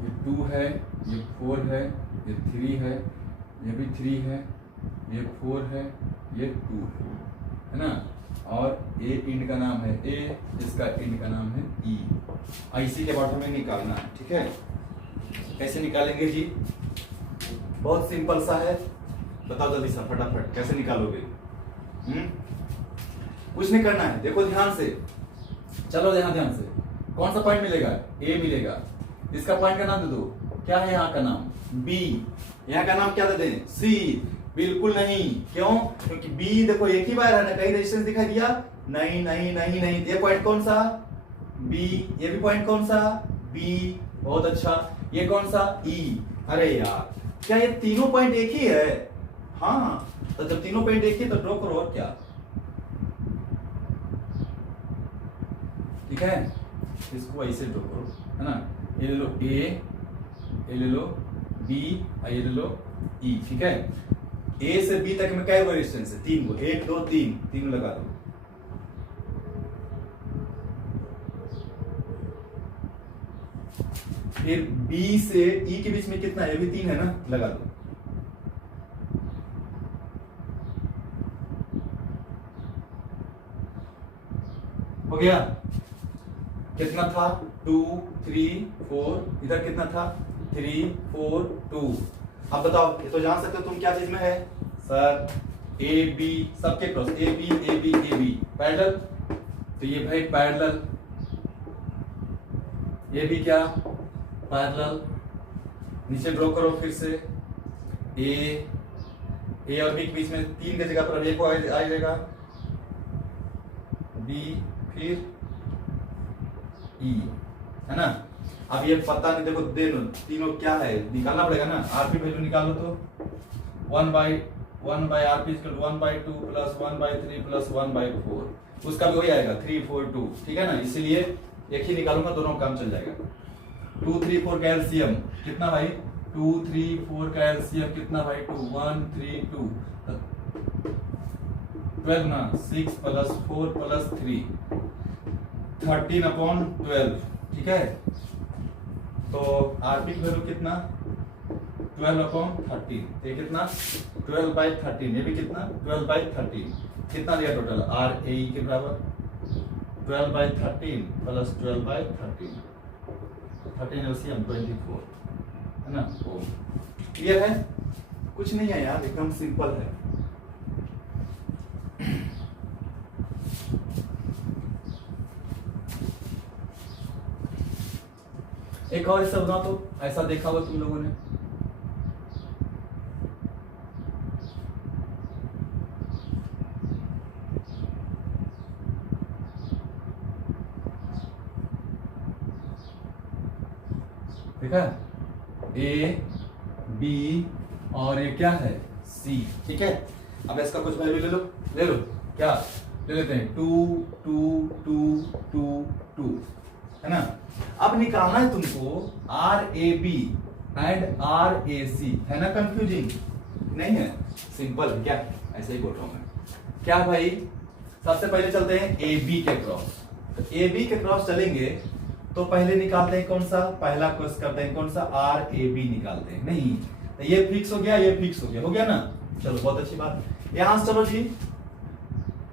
ये 2 है, ये 4 है, ये 3 है, ये भी 3 है, ये 4 है, ये 2 है ना। और ए इंड का नाम है ए, इसका इंड का नाम है ई। ऐसी के बाद हमें निकालना है, ठीक है। कैसे निकालेंगे जी, बहुत सिंपल सा है, बताओ जल्दी सा फटाफट कैसे निकालोगे। कुछ नहीं करना है, देखो ध्यान से, चलो ध्यान से, कौन सा पॉइंट मिलेगा? ए मिलेगा। इसका पॉइंट का नाम दे दो, क्या है यहाँ का नाम? बी। यहाँ का नाम क्या दे दें? सी। बिल्कुल नहीं, क्यों? क्योंकि बी देखो एक ही बार है ना, कहीं रेजिस्टेंस दिखाई दिया? नहीं नहीं नहीं नहीं। ये पॉइंट कौन सा? बी। ये भी पॉइंट कौन सा? बी। बहुत अच्छा। ये कौन सा? ई। अरे यार, क्या ये तीनों पॉइंट एक ही है? हाँ, तो जब तीनों पॉइंट एक ही तो ड्रॉ करो, और क्या। ठीक है, इसको ऐसे ड्रॉ करो, है ना। ये ले लो ए, ये ले लो बी, ये ले लो ई। ठीक है, ए से बी तक में क्या रेजिस्टेंस है? 3 गो, 1 2 3, 3 लगा दो। फिर बी से ई के बीच में कितना है? ये भी 3 है ना, लगा दो। हो गया? कितना था? 2 3 4। इधर कितना था? 3 4 2। अब बताओ, ये तो जान सकते हो तुम क्या चीज में है सर? ए बी, सबके cross, A B A B A B parallel. तो ये भाई पैरेलल, ये भी क्या? पैरेलल। नीचे ड्रॉ करो फिर से, ए और बी के बीच में 3 की जगह पर ए को आ जाएगा, बी फिर ई, है ना। अब ये पता नहीं, देखो तीनों क्या है निकालना पड़ेगा ना। आरपी वैल्यू निकालो तो 1/RP = 1/2 प्लस 1/3 प्लस 1/4। उसका भी वही आएगा 3 4 2। ठीक है ना, इसीलिए एक ही निकालूंगा, दोनों काम चल जाएगा। 2 3 4 का एलसीएम कितना भाई? 2 3 4 का एलसीएम कितना भाई? 2 1 3 2 12 ना, 6 प्लस 4 प्लस 3 13/12। ठीक है, तो आरपी की वैल्यू कितना? 12/13। ये कितना? 12/13। ये भी कितना? 12/13। कितना दिया टोटल? आर ए के बराबर 12/13 प्लस 12/13, 13 एलसीएम 24, है ना। क्लियर है? कुछ नहीं है यार, एकदम सिंपल है। एक और हिस्सा बना तो, ऐसा देखा होगा तुम लोगों ने। देखा? ए बी और ये क्या है? सी। ठीक है, अब इसका कुछ वैल्यू ले लो। क्या ले लेते हैं? 2 2 2 2 2, है ना। अब निकालना है तुमको R A B and R A C, है ना। कंफ्यूजिंग नहीं है, सिंपल है। क्या ऐसे ही बोल रहा हूं मैं। क्या भाई, सबसे पहले चलते हैं ए बी के क्रॉस। तो ए बी के क्रॉस चलेंगे तो पहले निकालते हैं कौन सा? पहला क्रॉस करते हैं कौन सा? आर ए बी निकालते हैं। नहीं, तो ये फिक्स हो गया, ये फिक्स हो गया ना। चलो बहुत अच्छी बात। यहां से चलो जी,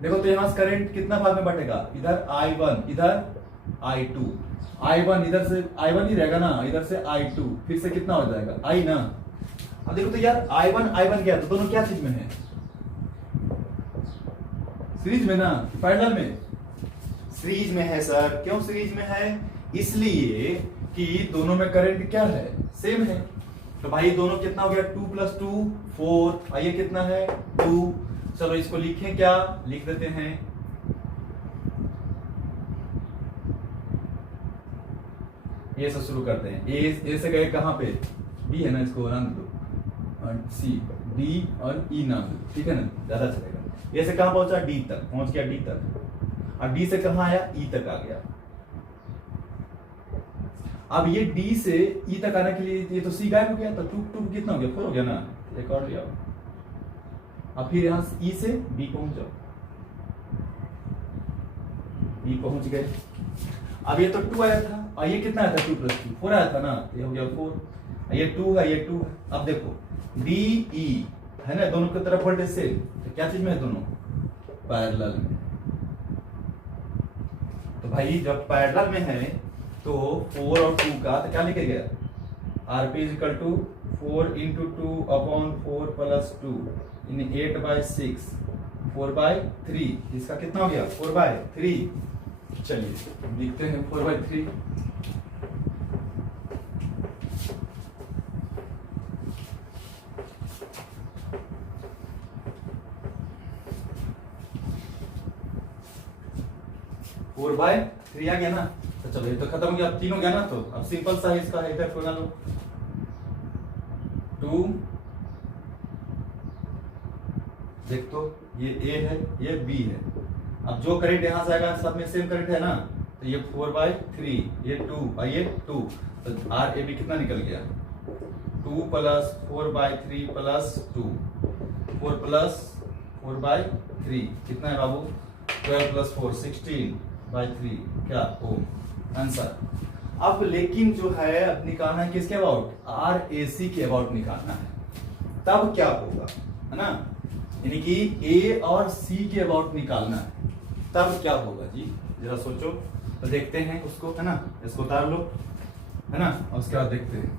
देखो तो यहां से करंट कितना भाग में बटेगा? इधर I1, इधर I2। I1 इधर से I1 ही रहेगा ना, इधर से I2, फिर से कितना हो जाएगा? I ना। अब देखो तो यार I1 क्या, तो दोनों क्या चीज में है? सीरीज में ना, पैरेलल में? सीरीज में है सर। क्यों सीरीज में है? इसलिए कि दोनों में करंट क्या है? सेम है। तो भाई दोनों कितना हो गया? 2 + 2 4। आइए कितना है? 2। चलो इसको लिखें, क्या लिख देते हैं? ए से शुरू करते हैं। ए से गए कहां पे? बी है ना, इसको नाम दो सी, डी और ई नाम दो। ठीक है ना, ज्यादा चलेगा। ए से कहां पहुंचा? डी तक पहुंच गया, डी तक। और डी से कहां आया? ई तक आ गया। अब ये डी से ई तक आने के लिए ये तो सी गायब हो गया, तो 2 कितना हो गया? 4 हो गया ना। एक और लिया। अब फिर यहां ई से बी पहुंच जाओ, बी पहुंच गए। अब ये तो 2 आया था, और ये कितना आया था? 2 + 2 4 आया था ना, ये हो गया 4। ये 2 है, ये 2 है। अब देखो डी ई है ना, दोनों की तरफ वोल्टेज सेम। तो क्या चीज में है? दोनों पैरेलल में। तो भाई जब पैरेलल में है तो 4 और 2 का तो क्या लिखे गया? आरपी = 4 × 2/4 + 2 इन 8/6 4/3, इसका कितना हो गया 4/3। चलिए लिखते हैं 4/3। फोर बाय थ्री आ गया ना, तो चलो ये तो खत्म हो गया, अब 3 हो गया ना, तो अब सिंपल सा इसका इफेक्ट बना लो। 2 देख तो ये A है ये B है, अब जो करंट यहां से आएगा सब में सेम करंट है ना, तो ये 4/3 ये 2 और ये 2, तो RAB कितना निकल गया 2 प्लस 4/3 प्लस 2, 4 प्लस 4/3 कितना है बाबू 12 प्लस 4 16/3 क्या ओम आंसर। अब लेकिन जो है अब निकालना है किसके अबाउट RAC के अबाउट निकालना है, तब क्या होगा है ना, यानी कि A और C के अबाउट निकालना है, तब क्या होगा जी जरा सोचो, तो देखते हैं उसको है ना, इसको उतार लो है ना, और उसके बाद देखते हैं।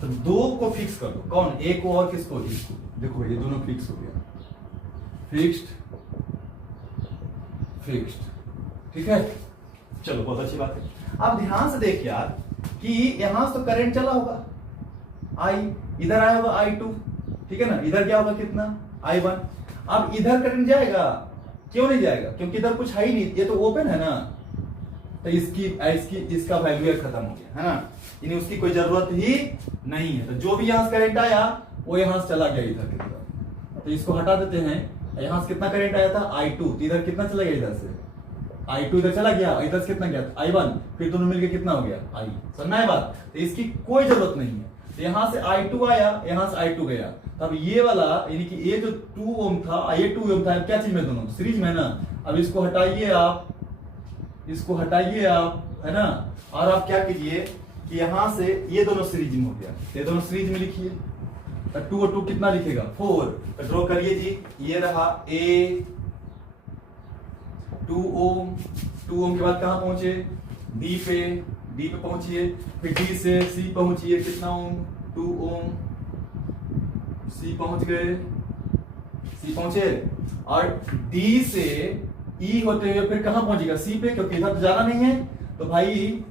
तो 2 को फिक्स कर दो, कौन A को और किसको इसको, देखो ये दोनों फिक्स हो गया, फिक्स्ड फिक्स्ड, ठीक है चलो बहुत अच्छी बात है। अब ध्यान से देख यार कि यहां से तो करंट चला होगा I, इधर आया होगा I2, ठीक है ना, इधर क्या होगा कितना I1, अब इधर करंट जाएगा, क्यों नहीं जाएगा क्योंकि इधर कुछ है ही नहीं, ये तो ओपन है ना, तो इसका वैल्यू खत्म हो गया है ना, यानी उसकी कोई जरूरत ही नहीं है, तो जो भी यहां से करंट आया वो यहां से चला गया इधर की तरफ, तो इसको हटा देते हैं। यहां से कितना करंट आया था I2, तो इधर कितना चला गया, इधर से I2 इधर चला गया, इधर से कितना गया I1, फिर दोनों मिलके कितना हो गया I, समझना है बात, तो इसकी कोई जरूरत नहीं है, तो यहां से I2 आया यहां से I2 गया, तब ये वाला यानी कि ये जो 2 ओम था ये 2 ओम था, क्या चीज में दोनों सीरीज में है ना, अब इसको हटाइए आप, इसको हटाइए आप है ना, और आप क्या कीजिए कि यहां से ये दोनों सीरीज में हो गया, ये दोनों सीरीज में लिखिए, 2 और 2 कितना लिखेगा 4, तो ड्रॉ करिए जी, ये रहा A 2 ओम, 2 ओम के बाद कहां पहुंचे D पे पहुंचिए, फिर D से C पहुंचिए, कितना ओम 2 ओम, C पहुंच गए, C पहुंचे, और D से E होते हुए फिर कहां पहुंचेगा C पे, क्योंकि इधर तो जाना नहीं है, तो भाई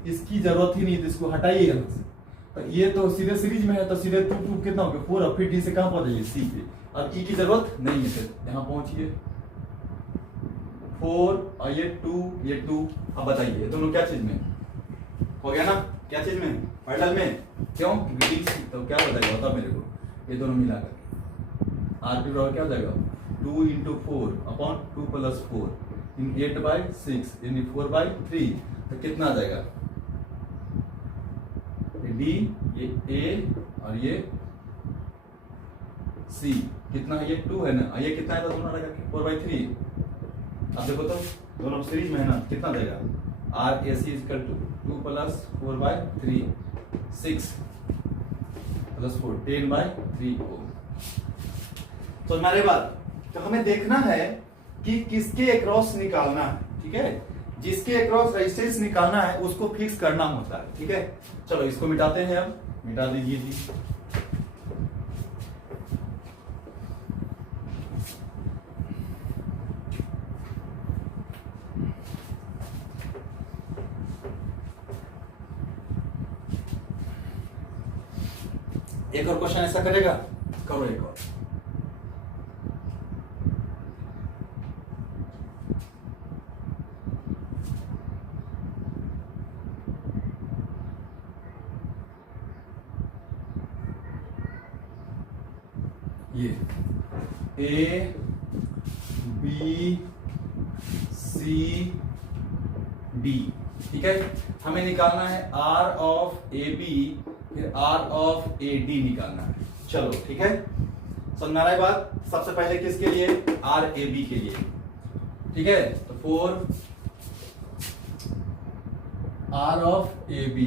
इसकी जरूरत ही नहीं, तो इसको हटाइए यहां से, तो ये तो सीधे सीरीज में है, तो सीधे 2 कितना हो गया 4, और फिर D से कहां पहुंचेगी C पे, अब E की जरूरत नहीं है, फिर यहां पहुंचिए 4 और ये 2, अब बताइए दोनों क्या चीज में हो गया ना, क्या चीज में पैरेलल में, क्यों तो क्या बताइए बता मेरे को, ये दोनों मिलाकर RP बराबर क्या हो जाएगा 2 × 4 अपॉन 2 + 4 इन 8/6 यानी 4/3, तो कितना आ जाएगा D, ये A और ये C, कितना है ये 2 है ना, ये कितना है तो दोनों लगा के 4/3, अब देखो तो दोनों सीरीज में है ना, कितना देगा RAC = 2 + 4/3 6 + 4 10/3 ओम। तो हमारे बाद तो हमें देखना है कि किसके अक्रॉस निकालना है, ठीक है, जिसके अक्रॉस रेजिस्टेंस निकालना है उसको फिक्स करना होता है, ठीक है। चलो इसको मिटाते हैं, अब मिटा दीजिए जी, एक और क्वेश्चन ऐसा करेगा, करो एक और, ये A B C D, ठीक है, हमें निकालना है R of AB फिर R of AD निकालना है, चलो ठीक है, समझ रहा है बात। सबसे पहले किसके लिए RAB के लिए, ठीक है, तो 4 R of AB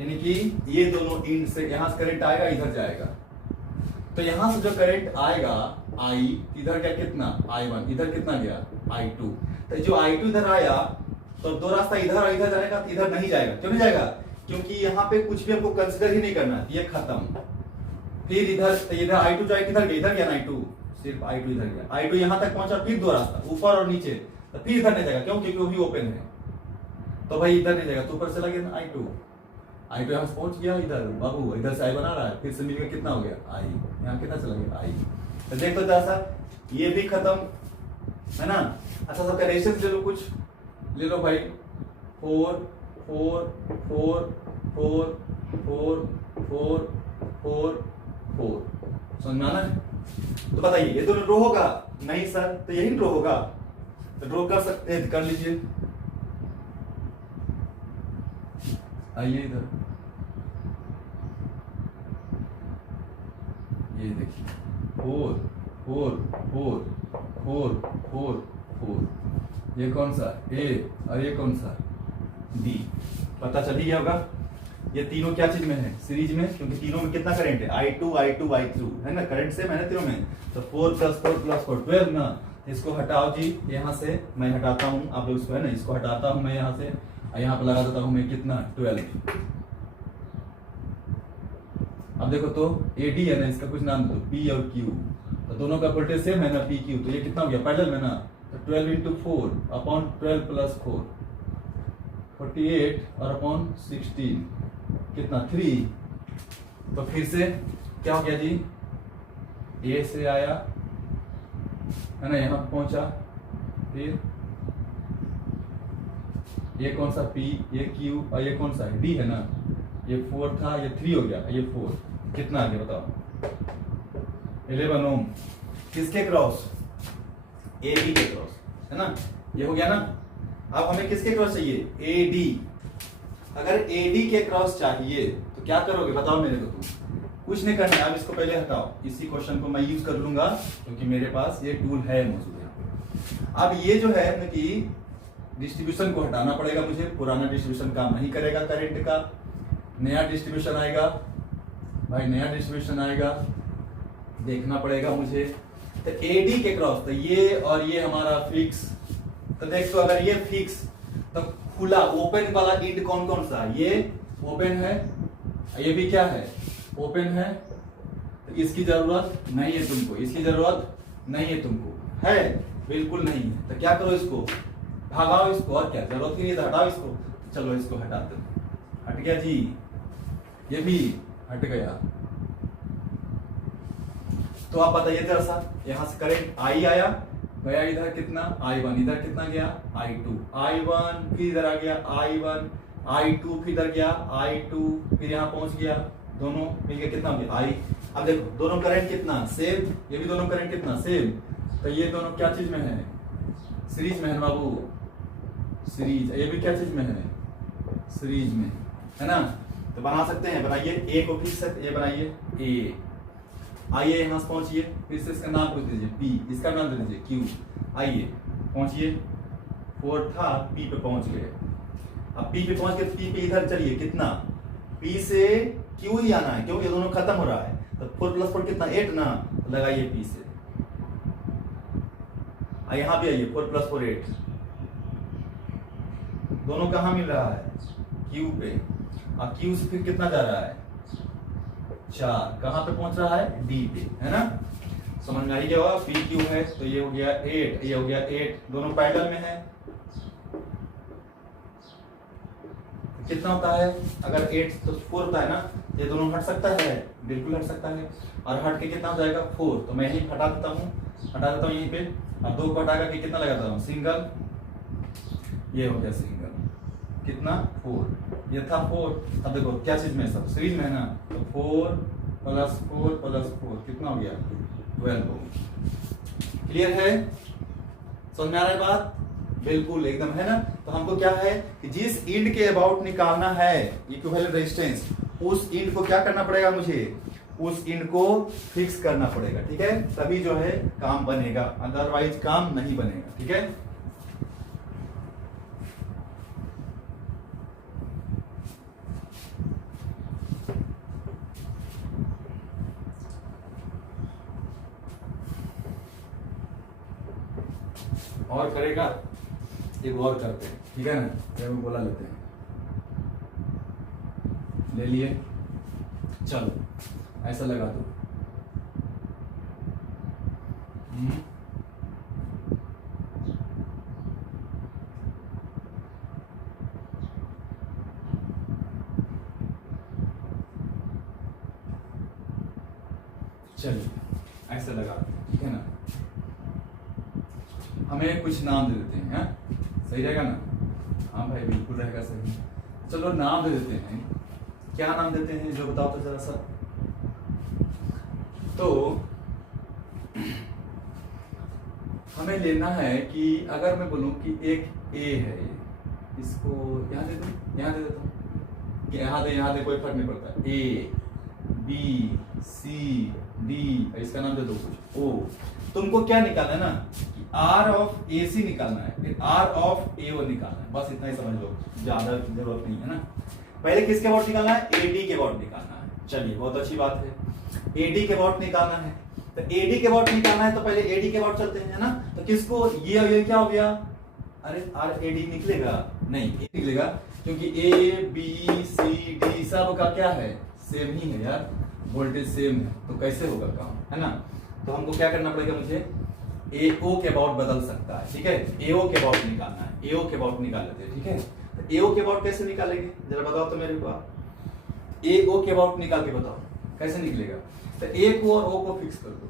यानी कि ये दोनों इन से यहां से करंट आएगा इधर जाएगा, तो यहां से जो करंट आएगा I, इधर क्या कितना I1, इधर कितना गया I2, तो जो I2 इधर आया तो 2 रास्ता इधर और इधर जाने का, इधर नहीं जाएगा, क्यों नहीं जाएगा क्योंकि यहाँ पे कुछ भी हमको कंसिडर ही नहीं करना है, ये खत्म। फिर इधर I2 जो किधर गया, इधर गया ना I2, सिर्फ I2 इधर गया, I2 यहाँ तक पहुंचा, फिर दो रास्ता ऊपर और नीचे, तो फिर इधर नहीं जाएगा, क्यों? क्योंकि वो भी ओपन है, तो भाई इधर नहीं जाएगा, तो ऊपर चला गया ना I2 यहाँ से पहुंच गया इधर, बाबू इधर से I बना रहा है, फिर से मिलकर कितना हो गया I, यहाँ कितना चला गया I। तो देख तो जरा सा, ये भी खत्म है ना। अच्छा सबका रेशियो ले लो, कुछ ले लो भाई, 4 4 4 4 4 4 4 4, समझ में आना है? तो बताइए ये दोनों रो होगा? नहीं सर, तो यही रो होगा, तो ड्रॉ कर सकते हैं, कर लीजिए। आइए इधर, ये देखिए 4 4 4 4 4 4, ये कौन सा A और ये कौन सा B, पता चल ही गया होगा। ये तीनों क्या चीज में है? सीरीज में, क्योंकि तीनों में कितना करंट है? I2 I2 I2 है ना, करंट से मैंने तीनों में, तो 4 + 4 + 4 12 ना। इसको हटाओ जी, यहाँ से मैं हटाता हूँ, आप लोग इसको है ना, इसको हटाता हूँ मैं यहाँ से, यहाँ पे लगा देता हूँ मैं कितना 12। अब देखो तो AD है ना, इसका कुछ नाम दो, P और Q, तो दोनों का वोल्टेज सेम है ना PQ, तो ये कितना हो गया पैरेलल में ना, तो 12 × 4 अपॉन 12 + 4 48 और अपॉन 16 कितना 3। तो फिर से क्या हो गया जी, A से आया है ना, यहाँ पहुंचा, फिर ये कौन सा P, ये Q और ये कौन सा है D है ना, ये 4 था, ये 3 हो गया, ये 4 कितना आ गया बताओ, 11 ओम। किसके क्रॉस? AB के क्रॉस है ना, ये हो गया ना। अब हमें किसके क्रॉस चाहिए? AD। अगर AD के क्रॉस चाहिए तो क्या करोगे बताओ मेरे को? तुम कुछ नहीं करना है, अब इसको पहले हटाओ, इसी क्वेश्चन को मैं यूज कर लूंगा क्योंकि मेरे पास ये टूल है मौजूद है। अब ये जो है ना कि डिस्ट्रीब्यूशन को हटाना पड़ेगा मुझे, पुराना डिस्ट्रीब्यूशन काम नहीं करेगा करंट का, नया डिस्ट्रीब्यूशन आएगा भाई, नया डिस्ट्रीब्यूशन आएगा, देखना पड़ेगा मुझे। तो AD के क्रॉस, तो ये और ये हमारा फिक्स, तो देख तो अगर ये फिक्स, तो खुला ओपन वाला इंड कौन कौन सा? ये ओपन है, ये भी क्या है? ओपन है, तो इसकी जरूरत नहीं है तुमको, इसकी जरूरत नहीं है तुमको, है बिल्कुल नहीं है। तो क्या करो, इसको भागाओ इसको, और क्या जरूरत ही नहीं, तो हटाओ इसको। चलो इसको हटाते हैं, हट गया जी, ये भी हट गया। तो आप बताइए जरा सा, यहां से करंट I आया गया, इधर कितना I1, इधर कितना गया I2, I1 फिर इधर आ गया I1, I2 फिर इधर गया I2, फिर यहाँ पहुंच गया, दोनों मिलके कितना हो गया I। अब देखो दोनों करंट कितना सेम, ये भी दोनों करंट कितना सेम, तो ये दोनों क्या चीज में है? सीरीज में है बाबू, सीरीज। ये भी क्या चीज में है? सीरीज में है ना। तो बना सकते हैं, बनाइए A को फिर से, ये बनाइए A, आइए यहाँ से पहुंचिए, फिर से इसका नाम पूछ दीजिए P, इसका नाम दे दीजिए Q। आइए पहुंचिए, 4 था P पे पहुंच गए। अब P पे पहुंच के P पे इधर चलिए, कितना P से Q ही आना है क्योंकि ये दोनों खत्म हो रहा है, तो 4 + 4 कितना 8 ना, तो लगाइए P से। यहाँ भी आइए 4 + 4 8, दोनों कहाँ मिल रहा है? Q पे, और Q से फिर कितना जा रहा है 4, कहाँ पे पहुंच रहा है? D पे, है ना। समझ में आ गया होगा, PQ है तो ये हो गया 8, ये हो गया 8, दोनों पैरेलल में है। कितना होता है? अगर 8 तो 4 होता है ना, ये दोनों हट सकता है, बिल्कुल हट सकता है, और हट के कितना हो जाएगा 4, तो मैं यही हटा देता हूँ यहीं पे। अब 2 को हटा करके कितना लगाता हूँ? सिंगल, ये हो गया सिंगल, कितना 4, ये था 4। अब देखो क्या चीज में, सब सीरीज में है ना, तो 4 + 4 + 4 कितना हो गया 12 ओम। क्लियर है? समझ में आ रहा है बात? बिल्कुल एकदम, है ना। तो हमको क्या है कि जिस इंड के अबाउट निकालना है इक्विवेलेंट रेजिस्टेंस, उस इंड को क्या करना पड़ेगा मुझे? उस इंड को फिक्स करना पड़ेगा, ठीक है, तभी जो है काम बनेगा, अदरवाइज काम नहीं बनेगा, ठीक है। और करेगा, एक और करते हैं, ठीक है ना, ये बोला लेते हैं। ले लिए, चलो ऐसा लगा दो। चलिए ऐसे लगा, ठीक है ना। हमें कुछ नाम दे देते हैं, सही रहेगा ना? हाँ भाई बिल्कुल रहेगा सही। चलो नाम दे देते हैं, क्या नाम देते हैं जो बताओ तो जरा सा। तो हमें लेना है कि अगर मैं बोलूं कि एक ए है, इसको यहाँ दे दूं, यहाँ दे देता हूँ, यहाँ दे कोई फर्क नहीं पड़ता। ए बी सी डी, इसका नाम दे दो कुछ ओ। तुमको क्या निकालना है ना कि आर ऑफ ए सी निकालना है, फिर आर ऑफ ए ओ निकालना है, बस इतना ही समझ लो, ज्यादा जरूरत नहीं है ना। पहले किसके अबाउट निकालना है? ए डी के अबाउट निकालना है। चलिए बहुत अच्छी बात है, ए डी के अबाउट निकालना है। तो ए डी के अबाउट निकालना है तो पहले ए डी के अबाउट चलते हैं, है ना। तो किसको, ये क्या हो गया? अरे आर ए डी निकलेगा नहीं, निकलेगा क्योंकि ए बी सी डी सब का क्या है? सेम ही है यार, वोल्टेज सेम है, तो कैसे होगा काम, है ना। तो हमको क्या करना पड़ेगा, मुझे ए ओ के अबाउट बदल सकता है, ठीक है। ए ओ के अबाउट निकालना है, ए ओ के अबाउट निकाल लेते हैं, ठीक है। तो ए ओ के अबाउट कैसे निकालेंगे जरा बताओ तो मेरे को। ए ओ के अबाउट निकाल के बताओ कैसे निकलेगा। तो ए को और ओ को फिक्स कर दो,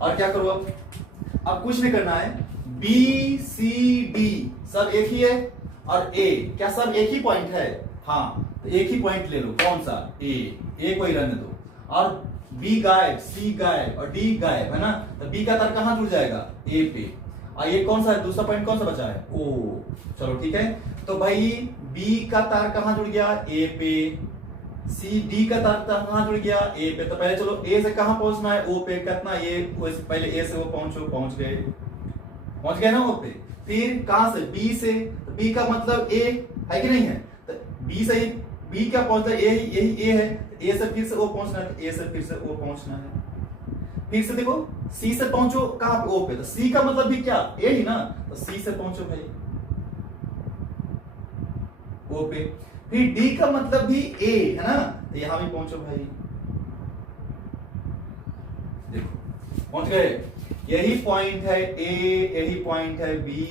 और क्या करो अब कुछ नहीं करना है। बी सी डी सब एक ही है, और ए क्या सब एक ही पॉइंट है? हाँ, तो एक ही पॉइंट ले लो, कौन सा? ए को ही रहने दो, और बी गायब, सी गायब और डी गायब, है ना। तो बी का तार कहां जुड़ जाएगा? ए पे, और ये कौन सा है? दूसरा पॉइंट कौन सा बचा है? ओ। चलो ठीक है, तो भाई बी का तार कहां जुड़ गया? ए पे। सी डी का तार कहां जुड़ गया? ए पे। तो पहले चलो ए से कहां पहुंचना है? ओ पे। कितना? ये पहले ए से वो पहुंच गए ना ओ पे। फिर कहां से? बी से। तो बी का मतलब ए है कि नहीं है? तो बी से बी क्या पहुंचता है? यही ए है। ए से फिर से ओ पहुंचना है, ए से फिर से ओ पहुंचना है। फिर से देखो सी से पहुंचो कहां पे? ओ पे। तो सी का मतलब भी क्या? ए ही ना। तो सी से पहुंचो भाई ओ पे। फिर डी का मतलब भी ए है ना, तो यहां भी पहुंचो भाई, देखो पहुंच गए। यही पॉइंट है ए, यही पॉइंट है बी,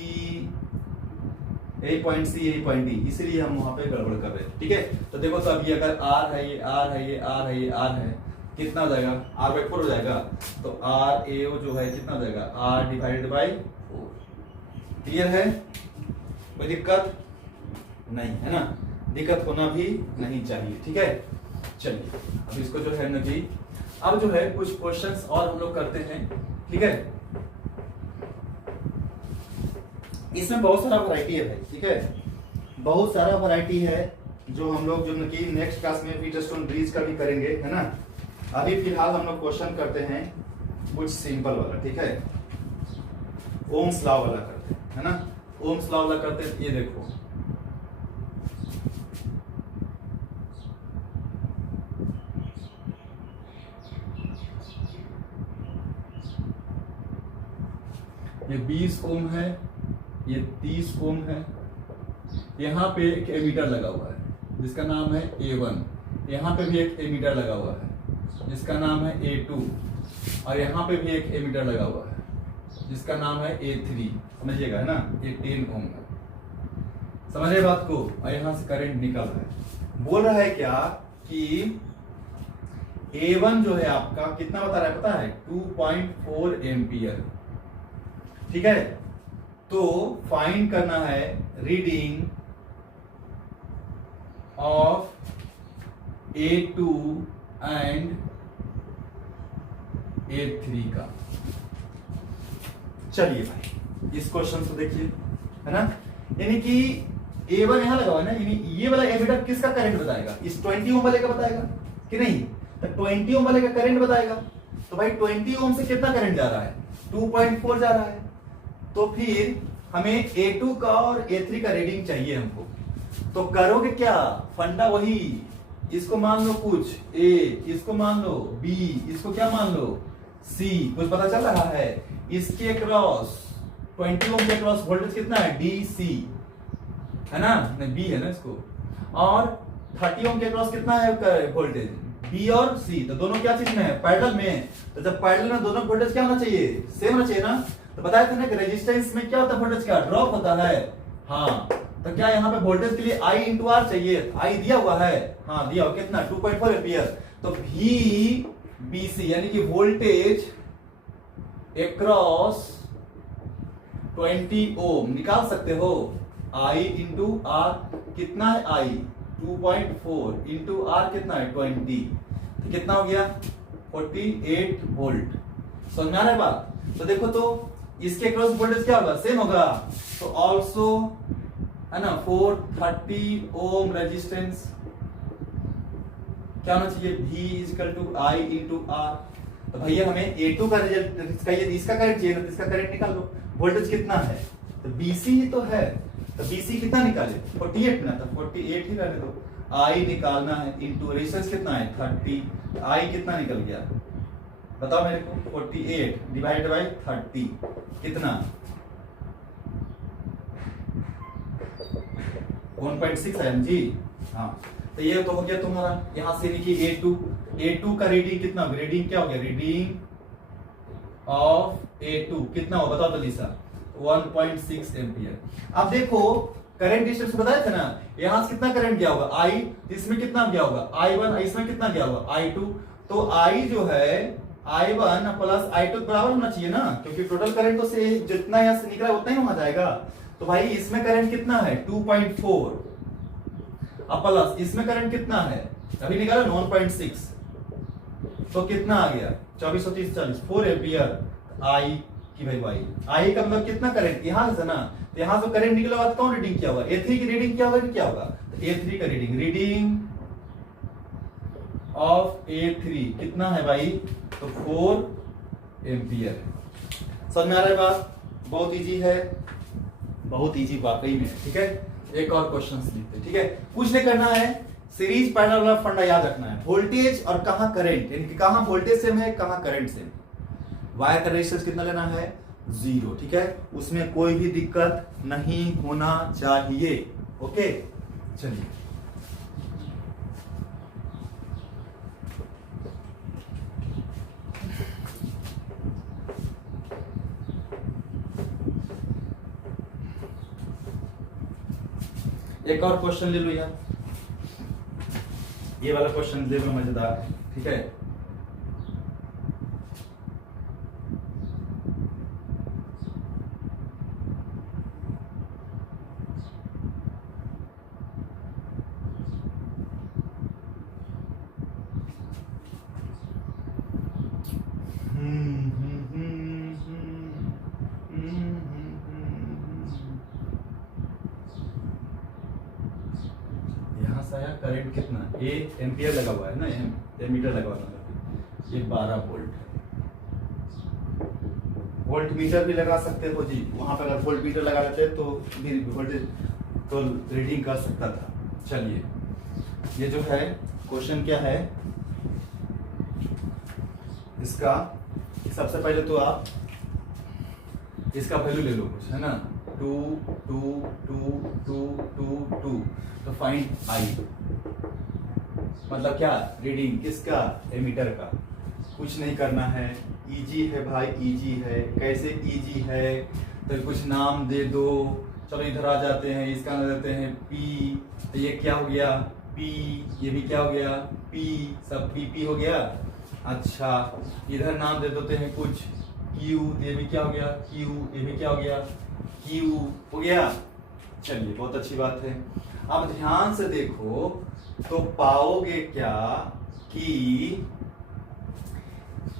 यही पॉइंट सी, यही पॉइंट डी, इसीलिए हम वहां पे गड़बड़ कर रहे हैं, ठीक है। तो देखो तो अभी अगर आर है, ये आर है, ये आर है, ये आर है, कितना हो जाएगा? आर बाई 4 हो जाएगा। तो आर ए ओ जो है कितना हो जाएगा? Are divided by 4। क्लियर है? कोई दिक्कत नहीं है ना, दिक्कत होना भी नहीं चाहिए, ठीक है। चलिए अब इसको जो है ना जी, अब जो है कुछ क्वेश्चंस और हम लोग करते हैं, ठीक है। इसमें बहुत सारा वैरायटी है भाई, ठीक है, बहुत सारा वैरायटी है जो हम लोग जो कि नेक्स्ट क्लास में व्हीटस्टोन ब्रिज का भी करेंगे, है ना। अभी फिलहाल हम लोग क्वेश्चन करते हैं कुछ सिंपल वाला, ठीक है। ओम्स लॉ वाला करते हैं, है ना। ओम्स लॉ वाला करते हैं। ये देखो ये 20 ओम है, ये 30 ओम है। यहाँ पे एक एमीटर लगा हुआ है जिसका नाम है A1, यहाँ पे भी एक एमीटर लगा हुआ है जिसका नाम है A2, और यहाँ पे भी एक एमीटर लगा हुआ है जिसका नाम है A3। समझिएगा, है ना। ये 10 ओम है, समझिए बात को। और यहाँ से करंट निकल रहा है। बोल रहा है क्या कि A1 जो है आपका कितना बता रहा है पता है? 2.4 एम्पियर, ठीक है। तो फाइंड करना है reading of A2 and A3 का। चलिए भाई इस क्वेश्चन को देखिए, है ना। यानी कि A1 यहां लगा हुआ है ना, यानी ये वाला एमीटर किसका करंट बताएगा? इस 20 ओम वाले का बताएगा कि नहीं? तो 20 ओम वाले का करंट बताएगा। तो भाई 20 ओम से कितना करंट जा रहा है? 2.4 जा रहा है। तो फिर हमें A2 का और A3 का रीडिंग चाहिए हमको। तो करोगे क्या? फंडा वही, इसको मान लो कुछ A, इसको मान लो B, इसको क्या मान लो C। कुछ पता चल रहा है? इसके क्रॉस 20 ओम के क्रॉस वोल्टेज कितना है? DC, है ना। नहीं B है ना इसको। और 30 ओम के क्रॉस कितना है वोल्टेज, बी और सी, तो दोनों क्या चीज में है, पैरेलल में है। तो जब पैरेलल में दोनों वोल्टेज क्या होना चाहिए, सेम होना चाहिए ना। तो बताया था ना कि रेजिस्टेंस में क्या होता है, वोल्टेज का ड्रॉप होता है। हाँ, तो क्या यहाँ पे वोल्टेज के लिए आई इंटू आर चाहिए, आई दिया हुआ है, हाँ दिया हुआ कितना 2.4 एम्पियर। तो वी बी सी यानी कि वोल्टेज अक्रॉस 20 ओम निकाल सकते हो। आई इंटू आर कितना है, आई 2.4 इंटू आर कितना है 20, तो कितना हो गया 48 वोल्ट। समझ में आ रहा है बात। तो देखो तो इसके क्रॉस वोल्टेज क्या होगा, सेम होगा। तो ऑल्सो है ना 430 ओम रेजिस्टेंस क्या होना चाहिए, V equal to I into R. तो भैया हमें A2 का रिजल्ट चाहिए, इसका करंट चाहिए, तो इसका करंट निकाल लो। वोल्टेज कितना है, तो BC ही तो है, तो BC कितना निकाले 48 ना, तो 48 ही रहने दो। I निकालना है इंटू रेजिस्टेंस कितना है 30, I कितना निकल गया बताओ मेरे को, 48 डिवाइड बाई 30 कितना 1.6 mg। हाँ, तो ये तो हो गया तुम्हारा। यहां से लिखिए A2 का रीडिंग कितना होगा, रीडिंग क्या हो गया, रीडिंग ऑफ A2 कितना हो बताओ तो लिसा 1.6 एम्पियर। अब देखो करंट डिस्टेंस बताया था ना, यहां से कितना करंट गया होगा I, इसमें कितना गया होगा I1, इसमें कितना गया होगा I2। तो I जो है I1 प्लस I2 बराबर होना चाहिए ना, क्योंकि टोटल करंट तो से जितना यहां से निकला उतना ही वहां जाएगा। तो भाई इसमें करंट कितना है 2.4, अब प्लस इसमें करंट कितना है अभी निकाला 1.6, तो कितना आ गया 2430 40 4 एम्पियर आई की वैल्यू आई। आई का मतलब कितना करंट यहां से ना, तो यहां से करंट निकला बाद कौन रीडिंग क्या होगा, A3 की रीडिंग क्या होगा, क्या होगा तो A3 का रीडिंग ऑफ A3 कितना है भाई, तो 4 एम्पियर। समझ में आ रहा है बात, बहुत इजी है, बहुत इजी वाकई में, ठीक है। एक और क्वेश्चन लिखते हैं, ठीक है। कुछ नहीं करना है, सीरीज पैरेलल वाला फंडा याद रखना है, वोल्टेज और कहां करंट, यानी कि कहां वोल्टेज सेम है कहां करंट सेम। वायर का रेजिस्टेंस कितना लेना है 0, ठीक है, उसमें कोई भी दिक्कत नहीं होना चाहिए। ओके चलिए एक और क्वेश्चन ले लो यार, ये वाला क्वेश्चन ले लो, मजेदार है, ठीक है। करंट कितना 1 एम्पियर लगा हुआ है ना, एमीटर लगा हुआ है, ये 12 वोल्ट मीटर भी लगा सकते हो जी, वहां पर अगर वोल्ट मीटर लगा लेते तो भी वोल्टेज तो रीडिंग कर सकता था। चलिए ये जो है क्वेश्चन क्या है इसका, सबसे पहले तो आप इसका वैल्यू ले लो कुछ, है ना 2 2 2 2 2 2, तो फाइंड आई, मतलब क्या रीडिंग किसका, एमीटर का। कुछ नहीं करना है, इजी है भाई, इजी है। कैसे इजी है, तो कुछ नाम दे दो। चलो इधर आ जाते हैं, इसका नाम देते हैं पी, तो ये क्या हो गया पी, ये भी क्या हो गया पी, सब पी पी हो गया। अच्छा इधर नाम दे देते हैं कुछ क्यू, ये भी क्या हो गया क्यू, ये भी क्या हो गया क्यू हो गया। चलिए बहुत अच्छी बात है। अब ध्यान से देखो तो पाओगे क्या कि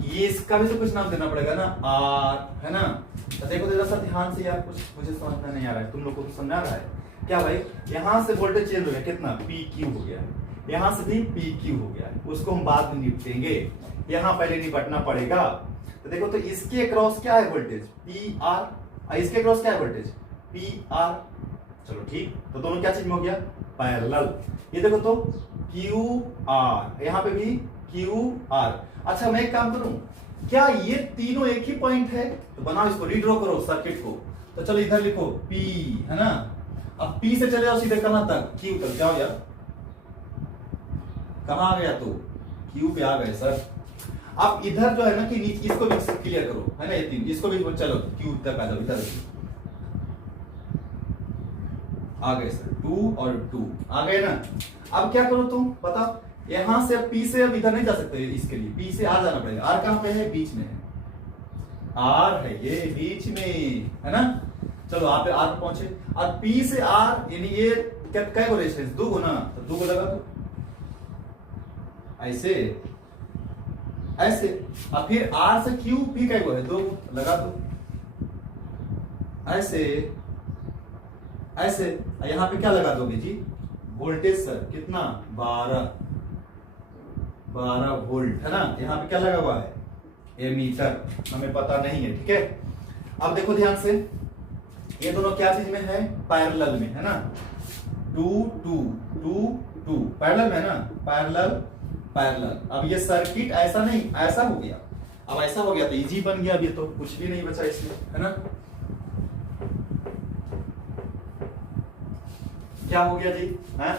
ये इसका भी तो कुछ नाम देना पड़ेगा ना, आर है ना। तो देखो जरा सा ध्यान से यार, कुछ मुझे समझ में नहीं आ रहा है, तुम लोग को तो समझ आ रहा है क्या भाई। यहां से वोल्टेज चेंज हो गया कितना, पी क्यू हो गया, यहां से भी पी क्यू हो गया, उसको हम बाद में निपटेंगे, यहां पहले निपटना पड़ेगा। तो देखो तो इसके क्रॉस क्या है वोल्टेज पी आर, इसके क्रॉस क्या है वोल्टेज पी आर। चलो ठीक, तो दोनों क्या चीज में हो गया पैरेलल। ये देखो तो क्यू आर, यहां पे भी क्यू आर। अच्छा मैं एक काम करूं, क्या ये तीनों एक ही पॉइंट है, तो बनाओ इसको, रीड्रॉ करो सर्किट को। तो चलो इधर लिखो P है ना, अब P से चले जाओ सीधे कहां तक, Q तक जाओ यार, कहाँ आ गया तो क्यू पे आ गए सर। अब इधर जो है ना कि इसको भी क्लियर करो, है ना, ये 3 इसको भी चलो क्यू तक आ जाओ, इधर आ गए सर 2 और 2 आ गए ना। अब क्या करो तुम बताओ, यहां से अब P से अब इधर नहीं जा सकते, इसके लिए P से आ जाना पड़ेगा। R कहां पे है, बीच में है, R है ये बीच में, है ना। चलो आप R पे पहुंचे और P से R यानी ये क्या को रेजिस्टेंस 2 गो ना, तो 2 को लगा दो ऐसे ऐसे। और फिर R से Q P क्या है 2 लगा दो ऐसे ऐसे। यहां पे क्या लगा दोगे जी, वोल्टेज सर कितना 12 वोल्ट, है ना। यहाँ पे क्या लगा हुआ है, एमीटर, हमें पता नहीं है, ठीक है। अब देखो ध्यान से, ये दोनों क्या चीज में है, पैरेलल में, है ना। 2 2 2 2 पैरेलल में है ना, पैरेलल। अब ये सर्किट ऐसा नहीं, ऐसा हो गया, अब ऐसा हो गया तो इजी बन गया, अब ये तो कुछ भी नहीं बचा इसमें, है ना। क्या हो गया जी, है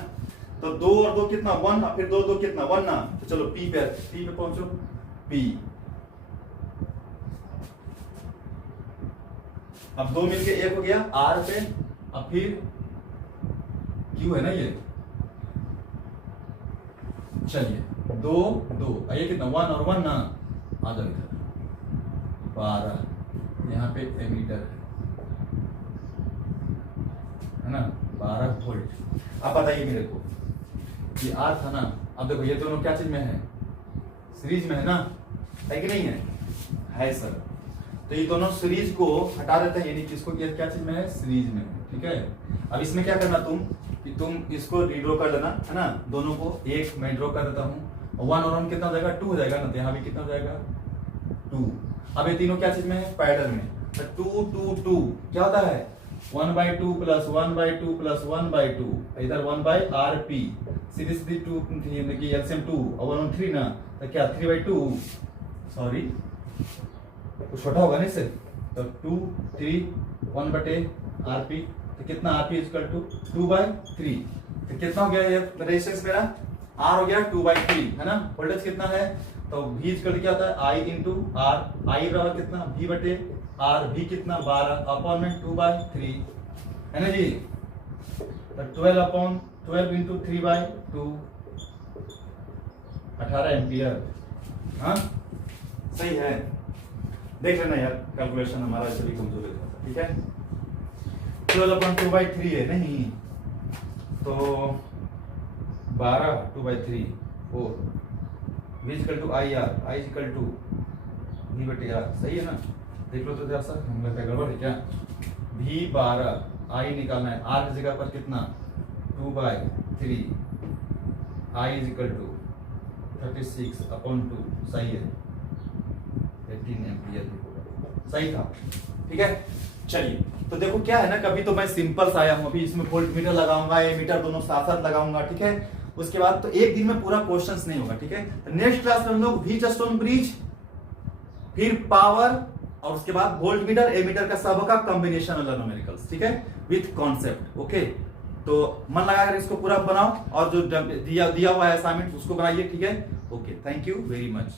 तो 2 और 2 कितना 1, और फिर 2 2 कितना 1 ना। तो चलो P पे पहुंचो, P। अब 2 मिलके 1 हो गया R पे, अब फिर Q है ना ये, चलिए 2 2 ये कितना 1 और 1 ना, आ जाओ इधर 12, यहाँ पे एमीटर है ना, 12 वोल्ट। अब बताइए मेरे को, ये R था ना, अब देखो ये दोनों क्या चीज में है, सीरीज में है ना, है कि नहीं है सर। तो ये दोनों सीरीज को हटा देते हैं, यानी किसको क्या चीज में है, सीरीज में, ठीक है। अब इसमें क्या करना तुम, कि तुम इसको रीड्रॉ कर लेना, है ना, दोनों को एक मैं ड्रॉ कर देता हूँ, 1 और 1 कितना हो जाएगा 2 हो जाएगा ना, तो यहाँ भी कितना हो जाएगा 2। अब ये तीनों क्या चीज में है, पैरेलल में, तो 2 2 2 क्या होता है 1/2 प्लस 1/2 प्लस 1/2, इधर 1/RP, सीधी सीधी 2 थी, एलसीएम 2 और 1 3 ना, तो क्या 3/2, सॉरी कुछ छोटा होगा नहीं सर, तो 2 3 1/RP, तो कितना RP इक्वल टू 2/3, तो कितना हो गया ये रेजिस्टेंस मेरा, R हो गया 2/3, है ना। वोल्टेज कितना है, तो V इक्वल क्या होता है I इंटू R, I बराबर कितना V/R, V कितना 12 अपॉन में 2/3, है ना जी, तो 12 इंटू 3/2, 18 एम्पियर। हाँ सही है, देख लेना यार, कैलकुलेशन हमारा सभी कमजोर है, ठीक है। 12/2/3 है नहीं, तो 12 2/3 4, V equal to IR, I equal to V/R, सही है ना। देख लो तो जरा सा, हम लगता है गड़बड़ है क्या, V12 I निकालना है, R की जगह पर कितना 2/3, I इक्वल टू 36/2, सही है 18 एम्पियर, सही था, ठीक है। चलिए तो देखो क्या है ना, कभी तो मैं सिंपल सा आया हूं, अभी इसमें वोल्ट मीटर लगाऊंगा, एमीटर दोनों साथ साथ लगाऊंगा, ठीक है। उसके बाद तो एक दिन में पूरा क्वेश्चंस नहीं होगा, ठीक है। तो नेक्स्ट क्लास में हम लोग व्हीटस्टोन ब्रिज, फिर पावर, और उसके बाद वोल्ट मीटर एमीटर का सबका कॉम्बिनेशन वाला न्यूमेरिकल्स, ठीक है, विथ कॉन्सेप्ट, ओके। तो मन लगाकर इसको पूरा बनाओ, और जो दिया हुआ है असाइनमेंट उसको बनाइए, ठीक है। Okay, thank you very much.